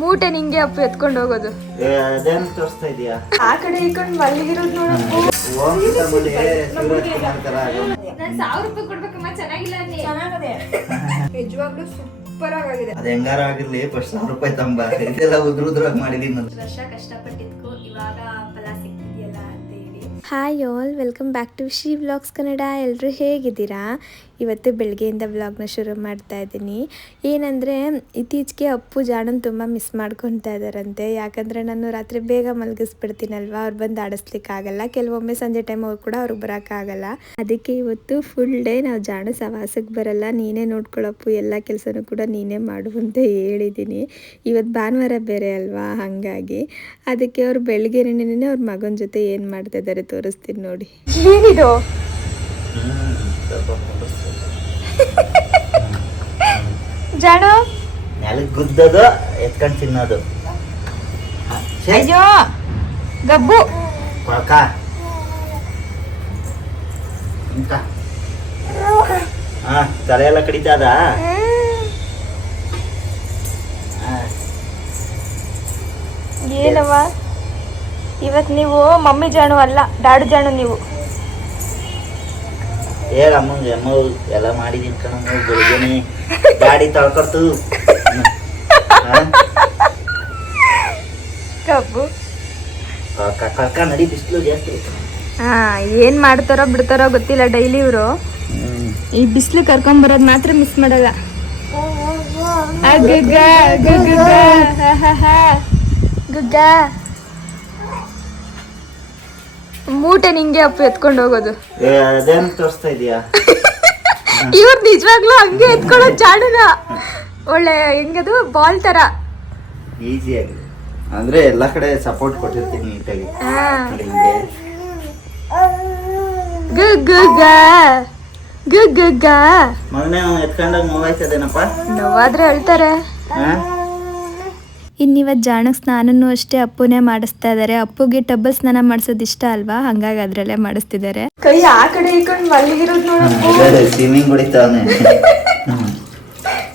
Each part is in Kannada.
ಮೂಟೆ ನಿಂಗೆ ಅಪ್ಪ ಎತ್ಕೊಂಡು ಹೋಗೋದು. ಅದೇನು ತೋರಿಸ್ತಾ ಇದೀಯಾ? ಆ ಕಡೆ ಈ ಕಡೆ ಮಲ್ಲಿಗಿರೋದು ನೋಡಪ್ಪ. ನಾನು 1000 ರೂಪಾಯಿ ಕೊಡ್ಬೇಕಮ್ಮ. ಚೆನ್ನಾಗಿಲ್ಲ ಅನ್ನಿ. ಚೆನ್ನಾಗಿದೆ ನಿಜವಾಗ್ಲೂ ಸೂಪರ್ ಆಗಿದೆ. ಅದು ಹೆಂಗಾರ ಆಗಿರ್ಲಿ ಫಸ್ಟ್ 1000 ರೂಪಾಯಿ ತಂಬ. ಇದೆಲ್ಲ ಉದ್ರುದ್ರಾಗಿ ಮಾಡಿದೀನಿ. ವರ್ಷ ಕಷ್ಟಪಟ್ಟಿದ್ಕು ಇವಾಗ ಫಲ ಸಿಗ್ತಿದೆಯಲ್ಲ ಅಂತ ಹೇಳಿ. Hi all, welcome back to Shri vlogs Kannada. ಎಲ್ಲರೂ ಹೇಗಿದ್ದೀರಾ? ಇವತ್ತು ಬೆಳಗ್ಗೆಯಿಂದ ವ್ಲಾಗ್ನ ಶುರು ಮಾಡ್ತಾ ಇದ್ದೀನಿ. ಏನಂದರೆ ಇತ್ತೀಚೆಗೆ ಅಪ್ಪು ಜಾಣನ್ ತುಂಬ ಮಿಸ್ ಮಾಡ್ಕೊತಾ ಇದ್ದಾರಂತೆ. ಯಾಕಂದರೆ ನಾನು ರಾತ್ರಿ ಬೇಗ ಮಲಗಿಸ್ಬಿಡ್ತೀನಲ್ವ, ಅವ್ರು ಬಂದು ಆಡಿಸ್ಲಿಕ್ಕಾಗಲ್ಲ. ಕೆಲವೊಮ್ಮೆ ಸಂಜೆ ಟೈಮ್ ಅವ್ರು ಕೂಡ ಅವ್ರಿಗೆ ಬರೋಕ್ಕಾಗಲ್ಲ. ಅದಕ್ಕೆ ಇವತ್ತು ಫುಲ್ ಡೇ ನಾವು ಜಾಣ ಸವಾಸಕ್ಕೆ ಬರಲ್ಲ, ನೀನೇ ನೋಡ್ಕೊಳಪ್ಪು, ಎಲ್ಲ ಕೆಲಸನೂ ಕೂಡ ನೀನೇ ಮಾಡು ಅಂತ ಹೇಳಿದ್ದೀನಿ. ಇವತ್ತು ಭಾನುವಾರ ಬೇರೆ ಅಲ್ವಾ, ಹಾಗಾಗಿ ಅದಕ್ಕೆ ಅವ್ರು ಬೆಳಗ್ಗೆನೇ ಅವ್ರ ಮಗನ ಜೊತೆ ಏನು ಮಾಡ್ತಾ ಇದ್ದಾರೆ ತೋರಿಸ್ತೀನಿ ನೋಡಿ. ಏನಿದು? ಜಾಣು ನೆಲಕ್ಕೆ ಗುದ್ದದು ಎತ್ಕೊಂಡು ತಿನ್ನೋದು. ಅಯ್ಯೋ ಗಬ್ಬು ಕೊಳಕ ತಲೆ ಎಲ್ಲ ಕಡಿತದ. ಏನವ ಇವತ್ತು ನೀವು ಮಮ್ಮಿ ಜಾಣು ಅಲ್ಲ, ದಾಡು ಜಾಣು ನೀವು. ಅಮ್ಮಂಗೆ ಅಮ್ಮ ಎಲ್ಲ ಮಾಡಿದೀನಿ ಕಣಮ್ಮ. ಬೆಳಿಗ್ಗೆನೆ ಗಾಡಿ ತೊಳ್ಕೊಡ್ತು ಕಬ್ಬು ಕಳ್ಕ ನಡಿ, ಬಿಸಿಲು ಜಾಸ್ತಿ. ಏನ್ ಮಾಡ್ತಾರೋ ಬಿಡ್ತಾರೋ ಗೊತ್ತಿಲ್ಲ. ಡೈಲಿ ಇವರು ಈ ಬಿಸಿಲು ಕರ್ಕೊಂಡ್ ಬರೋದ್ ಮಾತ್ರ ಮಿಸ್ ಮಾಡಲ್ಲ. ಮೂಟೆ ನಿಂಗೆ ಅಪ್ಪ ಎತ್ಕೊಂಡು ಹೋಗೋದು. ಅದೇನು ತೋರಿಸ್ತಾ ಇದೀಯಾ? ಇವ್ರು ನಿಜವಾಗ್ಲೂ ಹಂಗೆ ಎತ್ಕೊಳ್ಳೋದು ಜಾಣನ. ಒಳ್ಳೆ ಹೆಂಗದು ಬಾಲ್ ತರ ಈಸಿಯಾಗಿ, ಅಂದ್ರೆ ಎಲ್ಲಾ ಕಡೆ ಸಪೋರ್ಟ್ ಕೊಟ್ಟಿರ್ತೀನಿ ನೀಟಾಗಿ. ಮೊನ್ನೆ ಎತ್ಕೊಂಡಾಗ ನೋವಾಯ್ತದೇನಪ್ಪ? ನೋವಾದ್ರೆ ಹೇಳ್ತಾರೆ. ಇನ್ನಿವತ್ತು ಜಾಣಕ್ಕೆ ಸ್ನಾನನೂ ಅಷ್ಟೇ ಅಪ್ಪುನೇ ಮಾಡಿಸ್ತಾ ಇದ್ದಾರೆ. ಅಪ್ಪುಗೆ ಟಬ್ಬಲ್ ಸ್ನಾನ ಮಾಡಿಸೋದು ಇಷ್ಟ ಅಲ್ವಾ, ಹಂಗಾಗಿ ಅದ್ರಲ್ಲೇ ಮಾಡಿಸ್ತಿದ್ದಾರೆ. ಕೈ ಆ ಕಡೆ ಈ ಕಡೆ ಮಲ್ಲಿಗಿರೋದು ನೋಡಪ್ಪ. ಸ್ವಿಮ್ಮಿಂಗ್ ಹೊಡಿತಾವನೆ.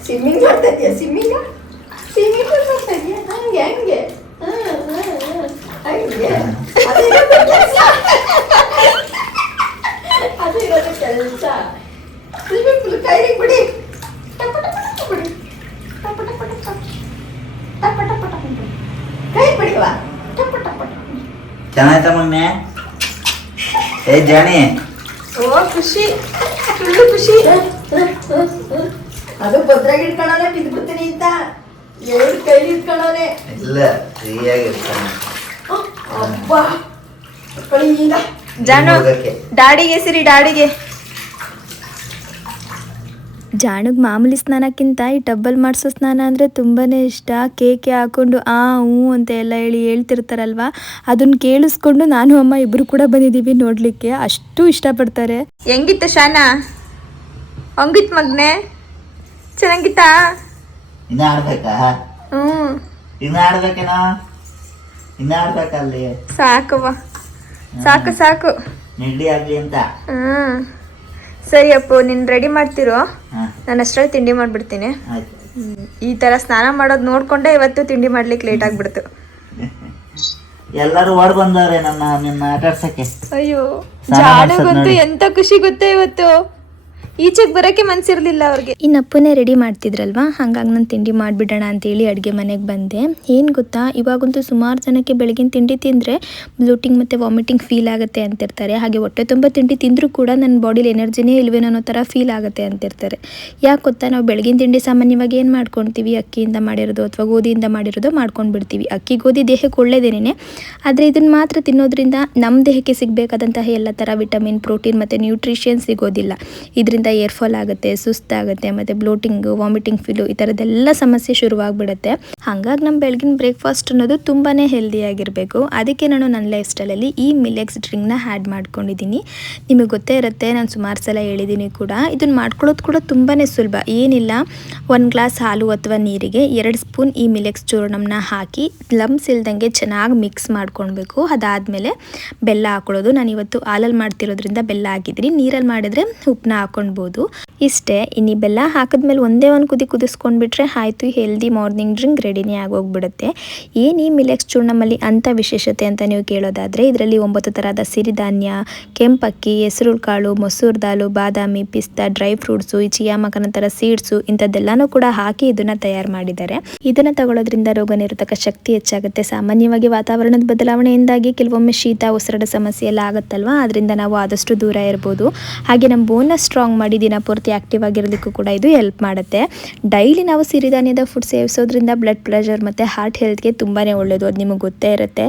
ಸ್ವಿಮ್ಮಿಂಗ್ ಮಾಡ್ತಾ ಇದೀಯ? ಸ್ವಿಮ್ಮಿಂಗ್ ಮಾಡ್ತಾ ಇದೀಯ? ಹಂಗೆ ಹಂಗೆ ಅದಿರೋದು ಕೆಲಸ. ಸ್ವಿಮ್ಮಿಂಗ್ ಪೂಲ್ ಕೈಗೆ ಬಿಡಿ, ಟಪ ಟಪ ಟಪ ಬಿಡಿ, ಟಪ ಟಪ ಟಪ ಟಪ ಟಪ ಟಪ ಕೈ ಬಿಡಿವಾ, ಟಪ ಟಪ ಟಪ. ಚೆನ್ನಾಯ್ತ ಮೊನ್ನೆ? ಏ ಜಾಣಿ, ಓ ಖುಷಿ, ಫುಲ್ಲು ಖುಷಿ. ಅದು ಭದ್ರಾಗಿ ಇಟ್ಕೊಳ್ಳೋನೆ, ಬಿದ್ಬಿಡ್ತೀನಿ ಅಂತ 2 ಕೈ ಇಟ್ಕೊಳ್ಳೋನೆ. ಇಲ್ಲ ಫ್ರೀಯಾಗಿರ್ತಾನೆ. ಅಬ್ಬಾ ಈಗ ಜಾನು ಡಾಡಿಗೆ ಸಿರಿ, ಡಾಡಿಗೆ. ಜಾಣಗೆ ಮಾಮೂಲಿ ಸ್ನಾನಕ್ಕಿಂತ ಈ ಟಬ್ಬಲ್ ಮಾಡಿಸೋ ಸ್ನಾನ ಅಂದರೆ ತುಂಬಾ ಇಷ್ಟ. ಕೇಕೆ ಹಾಕ್ಕೊಂಡು ಹ್ಞೂ ಅಂತ ಎಲ್ಲ ಹೇಳ್ತಿರ್ತಾರಲ್ವ, ಅದನ್ನು ಕೇಳಿಸ್ಕೊಂಡು ನಾನು ಅಮ್ಮ ಇಬ್ಬರು ಕೂಡ ಬಂದಿದ್ದೀವಿ ನೋಡಲಿಕ್ಕೆ. ಅಷ್ಟು ಇಷ್ಟಪಡ್ತಾರೆ. ಹೆಂಗಿತ್ತ ಶಾನ? ಹಂಗಿತ್ ಮಗ್ನೆ? ಚೆನ್ನಾಗಿತ್ತಾ? ಇನ್ನ ಆಡ್ಬೇಕಾ? ಇನ್ನ ಆಡ್ಬೇಕೇನೋ? ಇನ್ನ ಆಡ್ಬೇಕಲ್ಲಿ. ಸಾಕವ್ವ, ಸಾಕು ಸಾಕು, ನೆಗಡಿ ಆಗ್ಲಿ ಅಂತ. ಸರಿ ಅಪ್ಪು, ನೀನು ರೆಡಿ ಮಾಡ್ತಿರೋ, ನಾನು ಅಷ್ಟರಲ್ಲಿ ತಿಂಡಿ ಮಾಡಿಬಿಡ್ತೀನಿ. ಈ ಥರ ಸ್ನಾನ ಮಾಡೋದು ನೋಡ್ಕೊಂಡೆ ಇವತ್ತು ತಿಂಡಿ ಮಾಡ್ಲಿಕ್ಕೆ ಲೇಟ್ ಆಗಿಬಿಡ್ತು. ಎಲ್ಲರೂ ಓಡ್ ಬಂದವ್ರೆ ನಿನ್ನ ಆಟ ಆಡ್ಸಕ್ಕೆ. ಅಯ್ಯೋ ಜಾಣಗಂತೂ ಎಂತ ಖುಷಿ ಗೊತ್ತಾ, ಇವತ್ತು ಈಚೆಗೆ ಬರೋಕ್ಕೆ ಮನ್ಸಿರ್ಲಿಲ್ಲ ಅವ್ರಿಗೆ. ಇನ್ನು ಅಪ್ಪನೇ ರೆಡಿ ಮಾಡ್ತಿದ್ರಲ್ವಾ, ಹಾಗಾಗಿ ನಾನು ತಿಂಡಿ ಮಾಡಿಬಿಡೋಣ ಅಂತೇಳಿ ಅಡುಗೆ ಮನೆಗೆ ಬಂದೆ. ಏನು ಗೊತ್ತಾ, ಇವಾಗಂತೂ ಸುಮಾರು ಜನಕ್ಕೆ ಬೆಳಗಿನ ತಿಂಡಿ ತಿಂದರೆ ಬ್ಲೂಟಿಂಗ್ ಮತ್ತು ವಾಮಿಟಿಂಗ್ ಫೀಲ್ ಆಗುತ್ತೆ ಅಂತಿರ್ತಾರೆ. ಹಾಗೆ ಹೊಟ್ಟೆ ತುಂಬ ತಿಂಡಿ ತಿಂದರೂ ಕೂಡ ನನ್ನ ಬಾಡಿಲಿ ಎನರ್ಜಿನೇ ಇಲ್ವೇನೋ ಅನ್ನೋ ಥರ ಫೀಲ್ ಆಗುತ್ತೆ ಅಂತಿರ್ತಾರೆ. ಯಾಕೆ ಗೊತ್ತಾ, ನಾವು ಬೆಳಗಿನ ತಿಂಡಿ ಸಾಮಾನ್ಯವಾಗಿ ಏನು ಮಾಡ್ಕೊಳ್ತೀವಿ, ಅಕ್ಕಿಯಿಂದ ಮಾಡಿರೋದು ಅಥವಾ ಗೋಧಿಯಿಂದ ಮಾಡಿರೋದು ಮಾಡ್ಕೊಂಡು ಬಿಡ್ತೀವಿ. ಅಕ್ಕಿ ಗೋಧಿ ದೇಹಕ್ಕೆ ಒಳ್ಳೆಯದೇನೆ, ಆದರೆ ಇದನ್ನು ಮಾತ್ರ ತಿನ್ನೋದ್ರಿಂದ ನಮ್ಮ ದೇಹಕ್ಕೆ ಸಿಗಬೇಕಾದಂತಹ ಎಲ್ಲ ಥರ ವಿಟಮಿನ್, ಪ್ರೋಟೀನ್ ಮತ್ತು ನ್ಯೂಟ್ರಿಷಿಯನ್ ಸಿಗೋದಿಲ್ಲ. ಇದರಿಂದ ಏರ್ ಫಾಲ್ ಆಗುತ್ತೆ, ಸುಸ್ತಾಗುತ್ತೆ, ಮತ್ತು ಬ್ಲೋಟಿಂಗು, ವಾಮಿಟಿಂಗ್ ಫೀಲು, ಈ ಥರದ್ದೆಲ್ಲ ಸಮಸ್ಯೆ ಶುರುವಾಗ್ಬಿಡುತ್ತೆ. ಹಾಗಾಗಿ ನಮ್ಮ ಬೆಳಗಿನ ಬ್ರೇಕ್ಫಾಸ್ಟ್ ಅನ್ನೋದು ತುಂಬಾ ಹೆಲ್ದಿಯಾಗಿರಬೇಕು. ಅದಕ್ಕೆ ನಾನು ನನ್ನ ಲೈಫ್ ಸ್ಟೈಲಲ್ಲಿ ಈ ಮಿಲೆಕ್ಸ್ ಡ್ರಿಂಕ್ನ ಆ್ಯಡ್ ಮಾಡ್ಕೊಂಡಿದ್ದೀನಿ. ನಿಮಗೆ ಗೊತ್ತೇ ಇರುತ್ತೆ, ನಾನು ಸುಮಾರು ಸಲ ಹೇಳಿದ್ದೀನಿ ಕೂಡ. ಇದನ್ನು ಮಾಡ್ಕೊಳ್ಳೋದು ಕೂಡ ತುಂಬಾ ಸುಲಭ. ಏನಿಲ್ಲ, 1 ಗ್ಲಾಸ್ ಹಾಲು ಅಥವಾ ನೀರಿಗೆ 2 ಸ್ಪೂನ್ ಈ ಮಿಲೆಕ್ಸ್ ಚೂರ್ಣಂನ ಹಾಕಿ ಲಮ್ಸ್ ಇಲ್ದಂಗೆ ಚೆನ್ನಾಗಿ ಮಿಕ್ಸ್ ಮಾಡ್ಕೊಳ್ಬೇಕು. ಅದಾದಮೇಲೆ ಬೆಲ್ಲ ಹಾಕೊಳ್ಳೋದು. ನಾನು ಇವತ್ತು ಹಾಲಲ್ಲಿ ಮಾಡ್ತಿರೋದ್ರಿಂದ ಬೆಲ್ಲ ಹಾಕಿದ್ದೀನಿ, ನೀರಲ್ಲಿ ಮಾಡಿದರೆ ಉಪ್ಪನ್ನ ಹಾಕ್ಕೊಂಡು ಮಾಡ್ಬೋದು. ಇಷ್ಟೇ. ಇನ್ನು ಈ ಬೆಲ್ಲ ಹಾಕಿದ್ಮೇಲೆ ಒಂದೇ ಒಂದು ಕುದಿಸ್ಕೊಂಡ್ಬಿಟ್ರೆ ಆಯಿತು, ಹೆಲ್ದಿ ಮಾರ್ನಿಂಗ್ ಡ್ರಿಂಕ್ ರೆಡಿನೇ ಆಗೋಗ್ಬಿಡುತ್ತೆ. ಏನು ಈ ಮಿಲೆಕ್ಸ್ ಚೂರ್ಣಮಲ್ಲಿ ಅಂಥ ವಿಶೇಷತೆ ಅಂತ ನೀವು ಕೇಳೋದಾದರೆ, ಇದರಲ್ಲಿ 9 ಥರದ ಸಿರಿಧಾನ್ಯ, ಕೆಂಪಕ್ಕಿ, ಹೆಸರು ಕಾಳು, ಮೊಸರು ದಾಲು, ಬಾದಾಮಿ, ಪಿಸ್ತಾ, ಡ್ರೈ ಫ್ರೂಟ್ಸು, ಈ ಚಿಯಾ ಮಕನ ಥರ ಸೀಡ್ಸು ಇಂಥದ್ದೆಲ್ಲನೂ ಕೂಡ ಹಾಕಿ ಇದನ್ನು ತಯಾರು ಮಾಡಿದ್ದಾರೆ. ಇದನ್ನು ತಗೊಳ್ಳೋದ್ರಿಂದ ರೋಗ ನಿರೋಧಕ ಶಕ್ತಿ ಹೆಚ್ಚಾಗುತ್ತೆ. ಸಾಮಾನ್ಯವಾಗಿ ವಾತಾವರಣದ ಬದಲಾವಣೆಯಿಂದಾಗಿ ಕೆಲವೊಮ್ಮೆ ಶೀತ, ಉಸಿರಾಟ ಸಮಸ್ಯೆ ಎಲ್ಲ ಆಗುತ್ತಲ್ವ, ಅದರಿಂದ ನಾವು ಆದಷ್ಟು ದೂರ ಇರ್ಬೋದು. ಹಾಗೆ ನಮ್ಮ ಬೋನ್ನ ಸ್ಟ್ರಾಂಗ್ ಮಾಡಿ ದಿನಪೂರ್ತಿ ಆಕ್ಟಿವ್ ಆಗಿರೋದಕ್ಕೂ ಕೂಡ ಇದು ಹೆಲ್ಪ್ ಮಾಡುತ್ತೆ. ಡೈಲಿ ನಾವು ಸಿರಿಧಾನ್ಯದ ಫುಡ್ ಸೇವಿಸೋದ್ರಿಂದ ಬ್ಲಡ್ ಪ್ರೆಷರ್ ಮತ್ತು ಹಾರ್ಟ್ ಹೆಲ್ತ್ಗೆ ತುಂಬಾ ಒಳ್ಳೆಯದು, ಅದು ನಿಮಗೆ ಗೊತ್ತೇ ಇರುತ್ತೆ.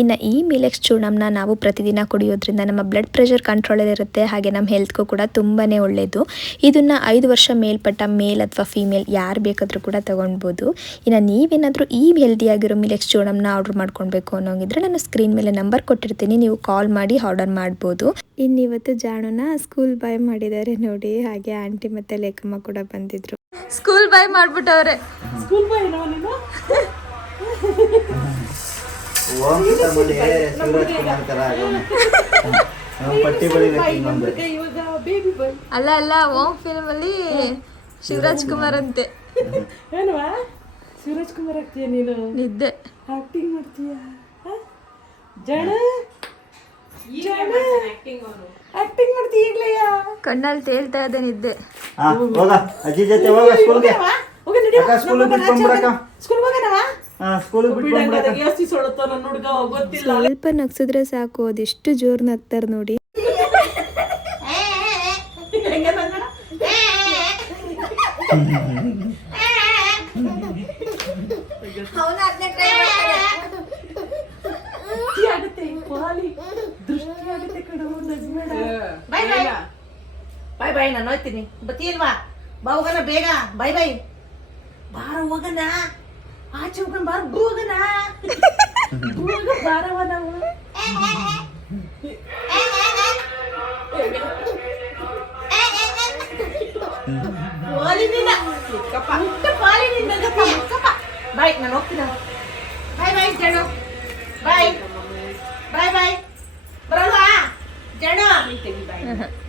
ಇನ್ನು ಈ ಮಿಲೆಕ್ಸ್ ಚೂರ್ಣಂನ ನಾವು ಪ್ರತಿದಿನ ಕುಡಿಯೋದ್ರಿಂದ ನಮ್ಮ ಬ್ಲಡ್ ಪ್ರೆಷರ್ ಕಂಟ್ರೋಲಲ್ಲಿರುತ್ತೆ, ಹಾಗೆ ನಮ್ಮ ಹೆಲ್ತ್ಗೂ ಕೂಡ ತುಂಬಾ ಒಳ್ಳೆಯದು. ಇದನ್ನು 5 ವರ್ಷ ಮೇಲ್ಪಟ್ಟ ಮೇಲ್ ಅಥವಾ ಫೀಮೇಲ್ ಯಾರು ಬೇಕಾದರೂ ಕೂಡ ತೊಗೊಳ್ಬೋದು. ಇನ್ನು ನೀವೇನಾದರೂ ಈ ಹೆಲ್ದಿಯಾಗಿರೋ ಮಿಲೆಕ್ಸ್ ಚೂರ್ಣಂನ ಆರ್ಡ್ರ್ ಮಾಡ್ಕೊಳ್ಬೇಕು ಅನ್ನೋಂಗಿದ್ರೆ ನಾನು ಸ್ಕ್ರೀನ್ ಮೇಲೆ ನಂಬರ್ ಕೊಟ್ಟಿರ್ತೀನಿ, ನೀವು ಕಾಲ್ ಮಾಡಿ ಆರ್ಡರ್ ಮಾಡ್ಬೋದು. ಇನ್ನಿವತ್ತು ಜಾಣುನ ಸ್ಕೂಲ್ ಬಾಯ್ ಮಾಡಿದ್ದಾರೆ ನೋಡಿ, ಹಾಗೆ ಆಂಟಿ ಮತ್ತು ಲೇಖಮ್ಮ ಕೂಡ ಬಂದಿದ್ರು. School boy ಮಾಡಿಬಿಟ್ಟವ್ರೆ. ಸ್ಕೂಲ್ ಬಾಯ್ ನೀನು ಪಟ್ಟಿ ಅಲ್ಲ ಅಲ್ಲ, ಓಂ ಫಿಲ್ಮ್ ಅಲ್ಲಿ ಶಿವರಾಜ್ ಕುಮಾರ್ ಅಂತೆ. ಏನವಾ ಶಿವರಾಜ್ ಕುಮಾರ್ ಆಗ್ತೀಯ ನೀನು? ನಿದ್ದೆ ಆಕ್ಟಿಂಗ್ ಮಾಡ್ತೀಯ ಜನ? ಆಕ್ಟಿಂಗ್ ಮಾಡ್ತೀಯ ಈಗ್ಲೆಯ? ಕಣ್ಣಲ್ಲಿ ತೇಲ್ತಾ ಇದೆ ನಿದ್ದೆ. ಹೋಗ ಅಜ್ಜಿ ಜೊತೆ ಹೋಗ ಸ್ಕೂಲ್ಗೆ. ಹೋಗ ನಡಿ ಸ್ಕೂಲ್ ಬಿಟ್ಕೊಂಡ್ಬಿಡಕ. ಸ್ಕೂಲ್ ಹೋಗನವಾ? ಸ್ಕೂಲ್ ಬಿಟ್ಕೊಂಡ್ಬಿಡಕ. ಜಾಸ್ತಿ ಸೊಳತ ನನ್ನ ಹುಡುಗ ಗೊತ್ತಿಲ್ಲ. ಸ್ವಲ್ಪ ನಗ್ಸಿದ್ರೆ ಸಾಕು, ಅದೆಷ್ಟು ಜೋರ್ ನಗ್ತಾರೆ ನೋಡಿ. ಬಾಯ್ ಬಾಯ್, ನಾನು ಹೋಗ್ತೀನಿ. ಬತ್ತೀಲ್ವಾ? ಬಾ ಹೋಗೋಣ ಬೇಗ. ಬಾಯ್ ಬಾಯ್. ಬಾರ ಹೋಗೋಣ, ಆಚೆ ಹೋಗೋಣ. ಬಾರ ಹೋಗೋಣ, ಬಾರವ ನಾವು. ಬಾಯ್, ನಾನು ಹೋಗ್ತೀನಿ. ಬಾಯ್ ಬಾಯ್ ಜಣು. ಬಾಯ್ ಬಾಯ್ ಬಾಯ್. ಬರಲ್ವಾ ಜಣು?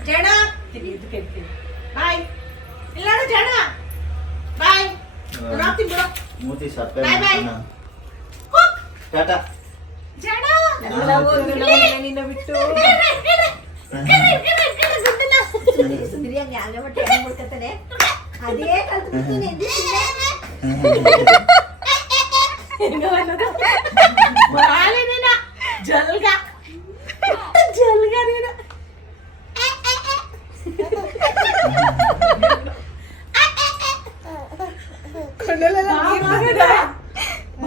ಜಣ ಬಾಯ್. ಇಲ್ಲ ಜಣ ಬಾಯ್. ನಾನು ಹೋಗ್ತೀನಿ ಬಿಡು. ಮೂತಿ ಸಪ್ಪೆ ಬಾಯ್ ಬಾಯ್. ಟಾಟಾ. ಜಣ ನಿನ್ನ ಬಿಟ್ಟು ಅದೇ ಜಲ್ಗ ಜಲ್ಗ ನೀನು.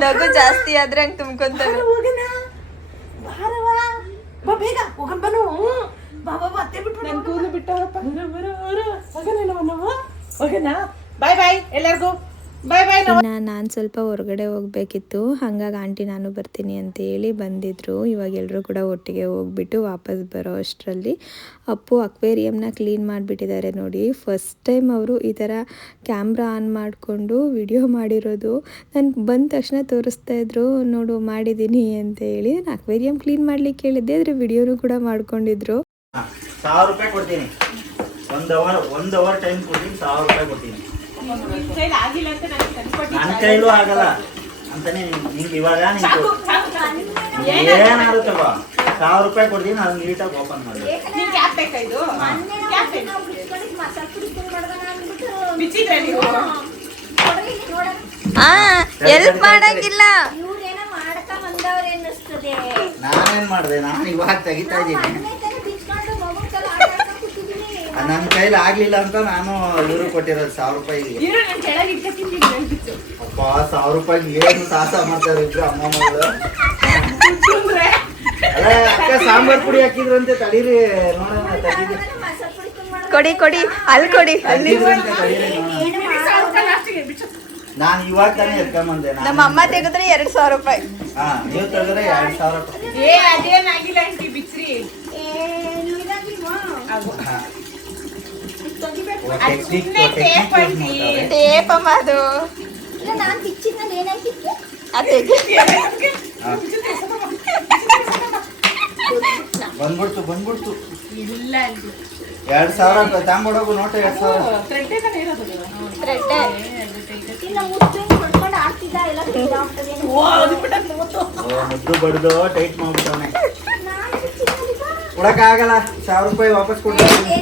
ನಗು ಜಾಸ್ತಿ ಆದ್ರೆ ಹಂಗೆ ತುಂಬ್ಕೊಂತಾರೆ. ಹೋಗೋಣ ಬಾರವಾ. ಬಾ ಬೇಗ ಹೋಗೋಣ. ಬನು ಬಾಬಾ ಮತ್ತೆ ಬಿಟ್ಟು ನನ್ನ ಕೂದಲು ಬಿಟ್ಟವರಪ್ಪ. ಹೋಗೋಣ. ಬಾಯ್ ಬಾಯ್ ಎಲ್ಲರಿಗೂ. ಬಾಯ್ ಬಾಯ್. ನಾನು ಸ್ವಲ್ಪ ಹೊರಗಡೆ ಹೋಗ್ಬೇಕಿತ್ತು, ಹಾಗಾಗಿ ಆಂಟಿ ನಾನು ಬರ್ತೀನಿ ಅಂತ ಹೇಳಿ ಬಂದಿದ್ರು. ಇವಾಗ ಎಲ್ಲರೂ ಕೂಡ ಒಟ್ಟಿಗೆ ಹೋಗ್ಬಿಟ್ಟು ವಾಪಸ್ ಬರೋ ಅಷ್ಟರಲ್ಲಿ ಅಪ್ಪು ಅಕ್ವೇರಿಯಂನ ಕ್ಲೀನ್ ಮಾಡಿಬಿಟ್ಟಿದ್ದಾರೆ ನೋಡಿ. ಫಸ್ಟ್ ಟೈಮ್ ಅವರು ಈ ಥರ ಕ್ಯಾಮ್ರಾ ಆನ್ ಮಾಡಿಕೊಂಡು ವಿಡಿಯೋ ಮಾಡಿರೋದು. ನಾನು ಬಂದ ತಕ್ಷಣ ತೋರಿಸ್ತಾ ಇದ್ರು, ನೋಡು ಮಾಡಿದ್ದೀನಿ ಅಂತ ಹೇಳಿ. ನಾನು ಅಕ್ವೇರಿಯಂ ಕ್ಲೀನ್ ಮಾಡ್ಲಿಕ್ಕೆ ಹೇಳಿದ್ದೆ, ಆದರೆ ವಿಡಿಯೋನು ಕೂಡ ಮಾಡ್ಕೊಂಡಿದ್ರು. 1000 ರೂಪಾಯಿ ಕೊಡ್ತೀನಿ. 1 ಅವರ್ ಟೈಮ್ ಕೊಡ್ತೀನಿ, 1000 ರೂಪಾಯಿ ಕೊಡ್ತೀನಿ. ನನ್ನ ಕೈಲೂ ಆಗಲ್ಲ ಅಂತಾನೆ ನಿಂಗೆ ಇವಾಗ ಏನಾದ್ರು ತಗೋ, 1000 ರೂಪಾಯಿ ಕೊಡ್ತೀನಿ, ಅದು ನೀಟಾಗಿ ಓಪನ್ ಮಾಡಿ. ಎಲ್ಪ್ ಮಾಡಂಗಿಲ್ಲ. ನಾನೇನ್ ಮಾಡಿದೆ? ನಾನು ಇವಾಗ ತೆಗಿತಾ ಇದ್ದೀನಿ. ನನ್ನ ಕೈಲಿ ಆಗ್ಲಿಲ್ಲ ಅಂತ ನಾನು ಇವರು ಕೊಟ್ಟಿರೋದು 1000 ರೂಪಾಯಿಗೆ. ಅಪ್ಪ 1000 ರೂಪಾಯಿಗೆ ಏನು ಸಾಹಸ ಮಾಡ್ತಾರೆ ಇಬ್ರು ಅಮ್ಮ ಮಗಳು. ಅಲ್ಲ ಅಕ್ಕ ಸಾಂಬಾರ್ ಪುಡಿ ಹಾಕಿದ್ರಂತೆ, ತಡೀರಿ ನೋಡೋಣ. ತೆಗೀರಿ, ಕೊಡಿ ಕೊಡಿ, ಅಲ್ಲಿ ಕೊಡಿ. ತೆಗೀದ್ರಂತೆ, ತಡೀರಿ ನೋಡೋಣ. ನಾನು ಇವಾಗ ತಾನೇ ಎತ್ಕೊಂಬಂದೆ. ನಮ್ಮ ಅಮ್ಮ ತೆಗೆದ್ರೆ 2000 ರೂಪಾಯಿ. ಹಾ, ನೀವು ತೆಗೆದ್ರೆ 2000 ರೂಪಾಯಿ. ಟೇಪ್ ಅಮ್ಮ ಅದು. ಬಂದ್ಬಿಡ್ತು ಬಂದ್ಬಿಡ್ತು. 2,000 ರೂಪಾಯಿ ತಗೊಂಡೋಗು ನೋಟ 2,000. ಮುದ್ದು ಬಡ್ದು ಟೈಟ್ ಮಾಡ್ಬಿಟ್ಟವನೆ. ಕೊಡಕ್ಕಾಗಲ್ಲ, 1,000 ರೂಪಾಯಿ ವಾಪಸ್ ಕೊಡ್ತೀನಿ.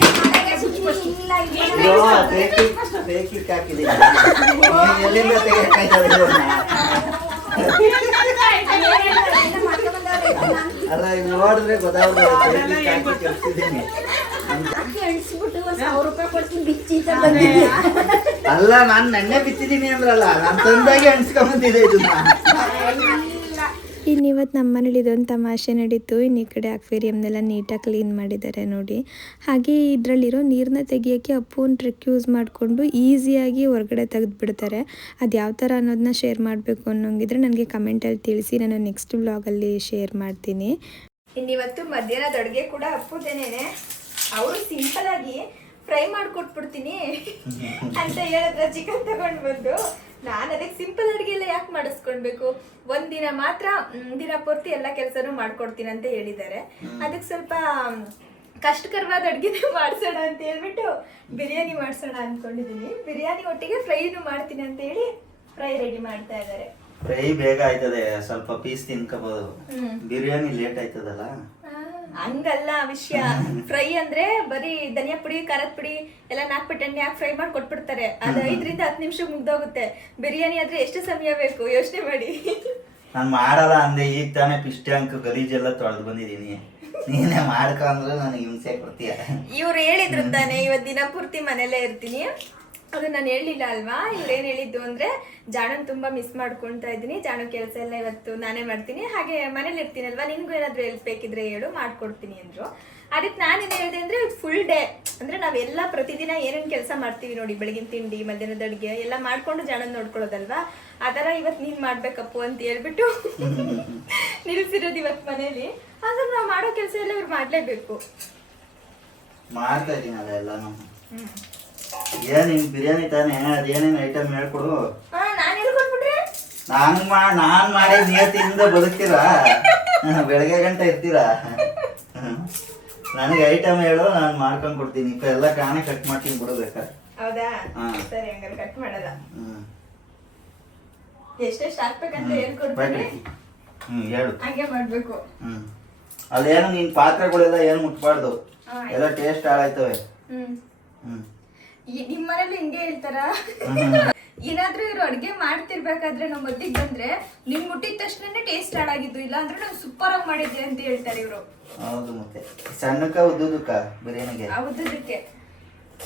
ಬೇಕಿಕ್ ಹಾಕಿದ್ದೀನಿ. ಎಲ್ಲಿಂದ ತೆಗೆಯಕ್ಕಾಯ್ತದೆ ಇದನ್ನ? ಅಲ್ಲ ಈಗ ನೋಡಿದ್ರೆ ಗೊತ್ತಾಗುತ್ತೆ. ಹಾಕಿ ಕಳ್ಸಿದ್ದೀನಿ. ಅಲ್ಲ ನಾನು ನೆನ್ನೆ ಬಿತ್ತಿದ್ದೀನಿ ಅಂದ್ರಲ್ಲ, ನಾನು ತಂದಾಗೆ ಅನ್ಸ್ಕೊಂಬಂದಿದೆ ಇದನ್ನ. ಇನ್ನು ಇವತ್ತು ನಮ್ಮ ಮನೇಲಿ ಇದೊಂದು ತಮಾಷೆ ನಡೀತು. ಇನ್ನು ಈ ಕಡೆ ಅಕ್ವೇರಿಯಮ್ನೆಲ್ಲ ನೀಟಾಗಿ ಕ್ಲೀನ್ ಮಾಡಿದ್ದಾರೆ ನೋಡಿ. ಹಾಗೆ ಇದರಲ್ಲಿರೋ ನೀರನ್ನ ತೆಗಿಯೋಕ್ಕೆ ಅಪ್ಪು ಒಂದು ಟ್ರಿಕ್ ಯೂಸ್ ಮಾಡಿಕೊಂಡು ಈಸಿಯಾಗಿ ಹೊರಗಡೆ ತೆಗೆದುಬಿಡ್ತಾರೆ. ಅದು ಯಾವ ಥರ ಅನ್ನೋದನ್ನ ಶೇರ್ ಮಾಡಬೇಕು ಅನ್ನೋಂಗಿದ್ರೆ ನನಗೆ ಕಮೆಂಟಲ್ಲಿ ತಿಳಿಸಿ, ನಾನು ನೆಕ್ಸ್ಟ್ ವ್ಲಾಗಲ್ಲಿ ಶೇರ್ ಮಾಡ್ತೀನಿ. ಇನ್ನಿವತ್ತು ಮಧ್ಯಾಹ್ನದ ಅಡುಗೆ ಕೂಡ ಅಪ್ಪುದೇನೇನೆ. ಅವರು ಸಿಂಪಲಾಗಿ ಫ್ರೈ ಮಾಡಿಕೊಟ್ಬಿಡ್ತೀನಿ ಅಂತ ಹೇಳಿದ್ರೆ ಚಿಕನ್ ತಗೊಂಡು ಬಂದು, ನಾನು ಅದಕ್ಕೆ ಸಿಂಪಲ್ ಅಡುಗೆ ಎಲ್ಲ ಯಾಕೆ ಮಾಡಿಸ್ಕೊಳ್ಬೇಕು, ಒಂದಿನ ಮಾತ್ರ ದಿನ ಪೂರ್ತಿ ಎಲ್ಲ ಕೆಲಸನೂ ಮಾಡ್ಕೊಡ್ತೀನಿ ಅಂತ ಹೇಳಿದ್ದಾರೆ. ಅದಕ್ಕೆ ಸ್ವಲ್ಪ ಕಷ್ಟಕರವಾದ ಅಡುಗೆನೇ ಮಾಡಿಸೋಣ ಅಂತ ಹೇಳ್ಬಿಟ್ಟು ಬಿರಿಯಾನಿ ಮಾಡಿಸೋಣ ಅಂದ್ಕೊಂಡಿದ್ದೀನಿ. ಬಿರಿಯಾನಿ ಒಟ್ಟಿಗೆ ಫ್ರೈನು ಮಾಡ್ತೀನಿ ಅಂತ ಹೇಳಿ ಫ್ರೈ ರೆಡಿ ಮಾಡ್ತಾ ಇದ್ದಾರೆ. ಫ್ರೈ ಬೇಗ ಆಯ್ತದೆ, ಸ್ವಲ್ಪ ಪೀಸ್ ತಿನ್ಕೋಬಹುದು. ಬಿರಿಯಾನಿ ಲೇಟ್ ಆಯ್ತದಲ್ಲ. ಹಂಗಲ್ಲ ವಿಷಯ. ಫ್ರೈ ಅಂದ್ರೆ ಬರೀ ಧನಿಯಾ ಪುಡಿ, ಖಾರದ ಪುಡಿ ಎಲ್ಲ ನಾಲ್ಕು ಎಣ್ಣೆ ಹಾಕಿ ಫ್ರೈ ಮಾಡಿ ಕೊಟ್ಬಿಡ್ತಾರೆ. ಅದು 5ರಿಂದ 10 ನಿಮಿಷಕ್ಕೆ ಮುಗ್ದೋಗುತ್ತೆ. ಬಿರಿಯಾನಿ ಆದ್ರೆ ಎಷ್ಟು ಸಮಯ ಬೇಕು ಯೋಚನೆ ಮಾಡಿ. ನಾನು ಮಾಡಲ್ಲ ಅಂದೆ, ಈಗ ತಾನೇ ಫಿಶ್ ಟ್ಯಾಂಕ್ ಗಲೀಜೆಲ್ಲ ತೊಳೆದು ಬಂದಿದ್ದೀನಿ. ನೀನೇ ಮಾಡ್ಕೊಂಡ್ರೆ ನನಗೆ ಹಿಂಸೆ ಕೊಡ್ತೀಯ. ಇವ್ರು ಹೇಳಿದ್ರು ತಾನೆ ಇವತ್ತು ದಿನ ಪೂರ್ತಿ ಮನೆಯಲ್ಲೇ ಇರ್ತೀನಿ, ಅದು ನಾನು ಹೇಳಲಿಲ್ಲ ಅಲ್ವಾ. ಇವ್ರೇನು ಹೇಳಿದ್ದು ಅಂದರೆ, ಜಾಣನ್ ತುಂಬ ಮಿಸ್ ಮಾಡ್ಕೊಳ್ತಾ ಇದ್ದೀನಿ, ಜಾಣ ಕೆಲಸ ಎಲ್ಲ ಇವತ್ತು ನಾನೇ ಮಾಡ್ತೀನಿ, ಹಾಗೆ ಮನೇಲಿ ಇರ್ತೀನಲ್ವಾ, ನಿನಗೂ ಏನಾದರೂ ಹೆಲ್ಪ್ ಬೇಕಿದ್ರೆ ಹೇಳು ಮಾಡ್ಕೊಡ್ತೀನಿ ಅಂದರು. ಅದಕ್ಕೆ ನಾನೇನು ಹೇಳಿದೆ ಅಂದರೆ, ಫುಲ್ ಡೇ ಅಂದರೆ ನಾವೆಲ್ಲ ಪ್ರತಿದಿನ ಏನೇನು ಕೆಲಸ ಮಾಡ್ತೀವಿ ನೋಡಿ, ಬೆಳಗಿನ ತಿಂಡಿ, ಮಧ್ಯಾಹ್ನದ ಅಡುಗೆ ಎಲ್ಲ ಮಾಡಿಕೊಂಡು ಜಾಣನ್ ನೋಡ್ಕೊಳ್ಳೋದಲ್ವಾ, ಆ ಥರ ಇವತ್ತು ನೀನು ಮಾಡಬೇಕಪ್ಪು ಅಂತ ಹೇಳ್ಬಿಟ್ಟು ನಿಲ್ಲಿಸಿರೋದು ಇವತ್ತು ಮನೇಲಿ. ಹಾಗಾಗಿ ನಾವು ಮಾಡೋ ಕೆಲಸ ಎಲ್ಲ ಇವ್ರು ಮಾಡಲೇಬೇಕು. ಮಾಡ್ತಾ ಇದ್ದೀನಿ ಅದೆಲ್ಲನೂ. ಏನ್ ನಿನ್ ಬಿರಿಯಾನಿ ತಾನೇ, ಅದೇನೇನು ಐಟಮ್ ಹೇಳ್ಕೊಡು. ನಾನ್ ಮಾಡಿ ನಿಯತ್ತಿಂದ ಬದುಕ್ತೀರಾ? ಬೆಳಗ್ಗೆ ಗಂಟೆ ಇರ್ತೀರಾ? ನನಗೆ ಐಟಮ್ ಹೇಳು, ನಾನು ಮಾಡ್ಕೊಂಡ್ ಕೊಡ್ತೀನಿ. ಎಲ್ಲ ಕಾಣೆ ಕಟ್ ಮಾಡ್ತೀನಿ ಬಿಡಬೇಕಾ? ಹೌದಾ? ಸರಿ, ಹಂಗಾರೆ ಕಟ್ ಮಾಡಲ್ಲ. ಎಷ್ಟೆಷ್ಟು ಹಾಕ್ಬೇಕಂತ ಹೇಳ್ಕೊಡ್ತೀನಿ. ಹೇಳು. ಹಂಗೆ ಮಾಡ್ಬೇಕು. ಅಲ್ಲೇನು ನಿನ್ ಪಾತ್ರೆಗಳೆಲ್ಲ ಏನು ಮುಟ್ಬಾರ್ದು, ಎಲ್ಲ ಟೇಸ್ಟ್ ಹಾಳಾಯ್ತವೆ. ನಿಮ್ ಮನೇಲಿ ಹಿಂಗೆ ಹೇಳ್ತಾರ? ಏನಾದ್ರೂ ಇವ್ರು ಅಡ್ಗೆ ಮಾಡ್ತಿರ್ಬೇಕಾದ್ರೆ ನಾವು ಮದ್ದಿಗೆ ಬಂದ್ರೆ ನಿಮ್ ಮುಟ್ಟಿದ ತಕ್ಷಣ ಟೇಸ್ಟ್ ಹಾಳಾಗಿದ್ದು, ಇಲ್ಲ ಅಂದ್ರೆ ನಾವು ಸೂಪರ್ ಆಗಿ ಮಾಡಿದ್ದೆ ಅಂತ ಹೇಳ್ತಾರೆ ಇವ್ರು. ಹೌದು, ಮತ್ತೆ ಸಣ್ಣಕ್ಕ ಉದ್ದುದಕ್ಕ ಬಿರಿಯಾನಿಗೆ? ಉದ್ದುದಕ್ಕೆ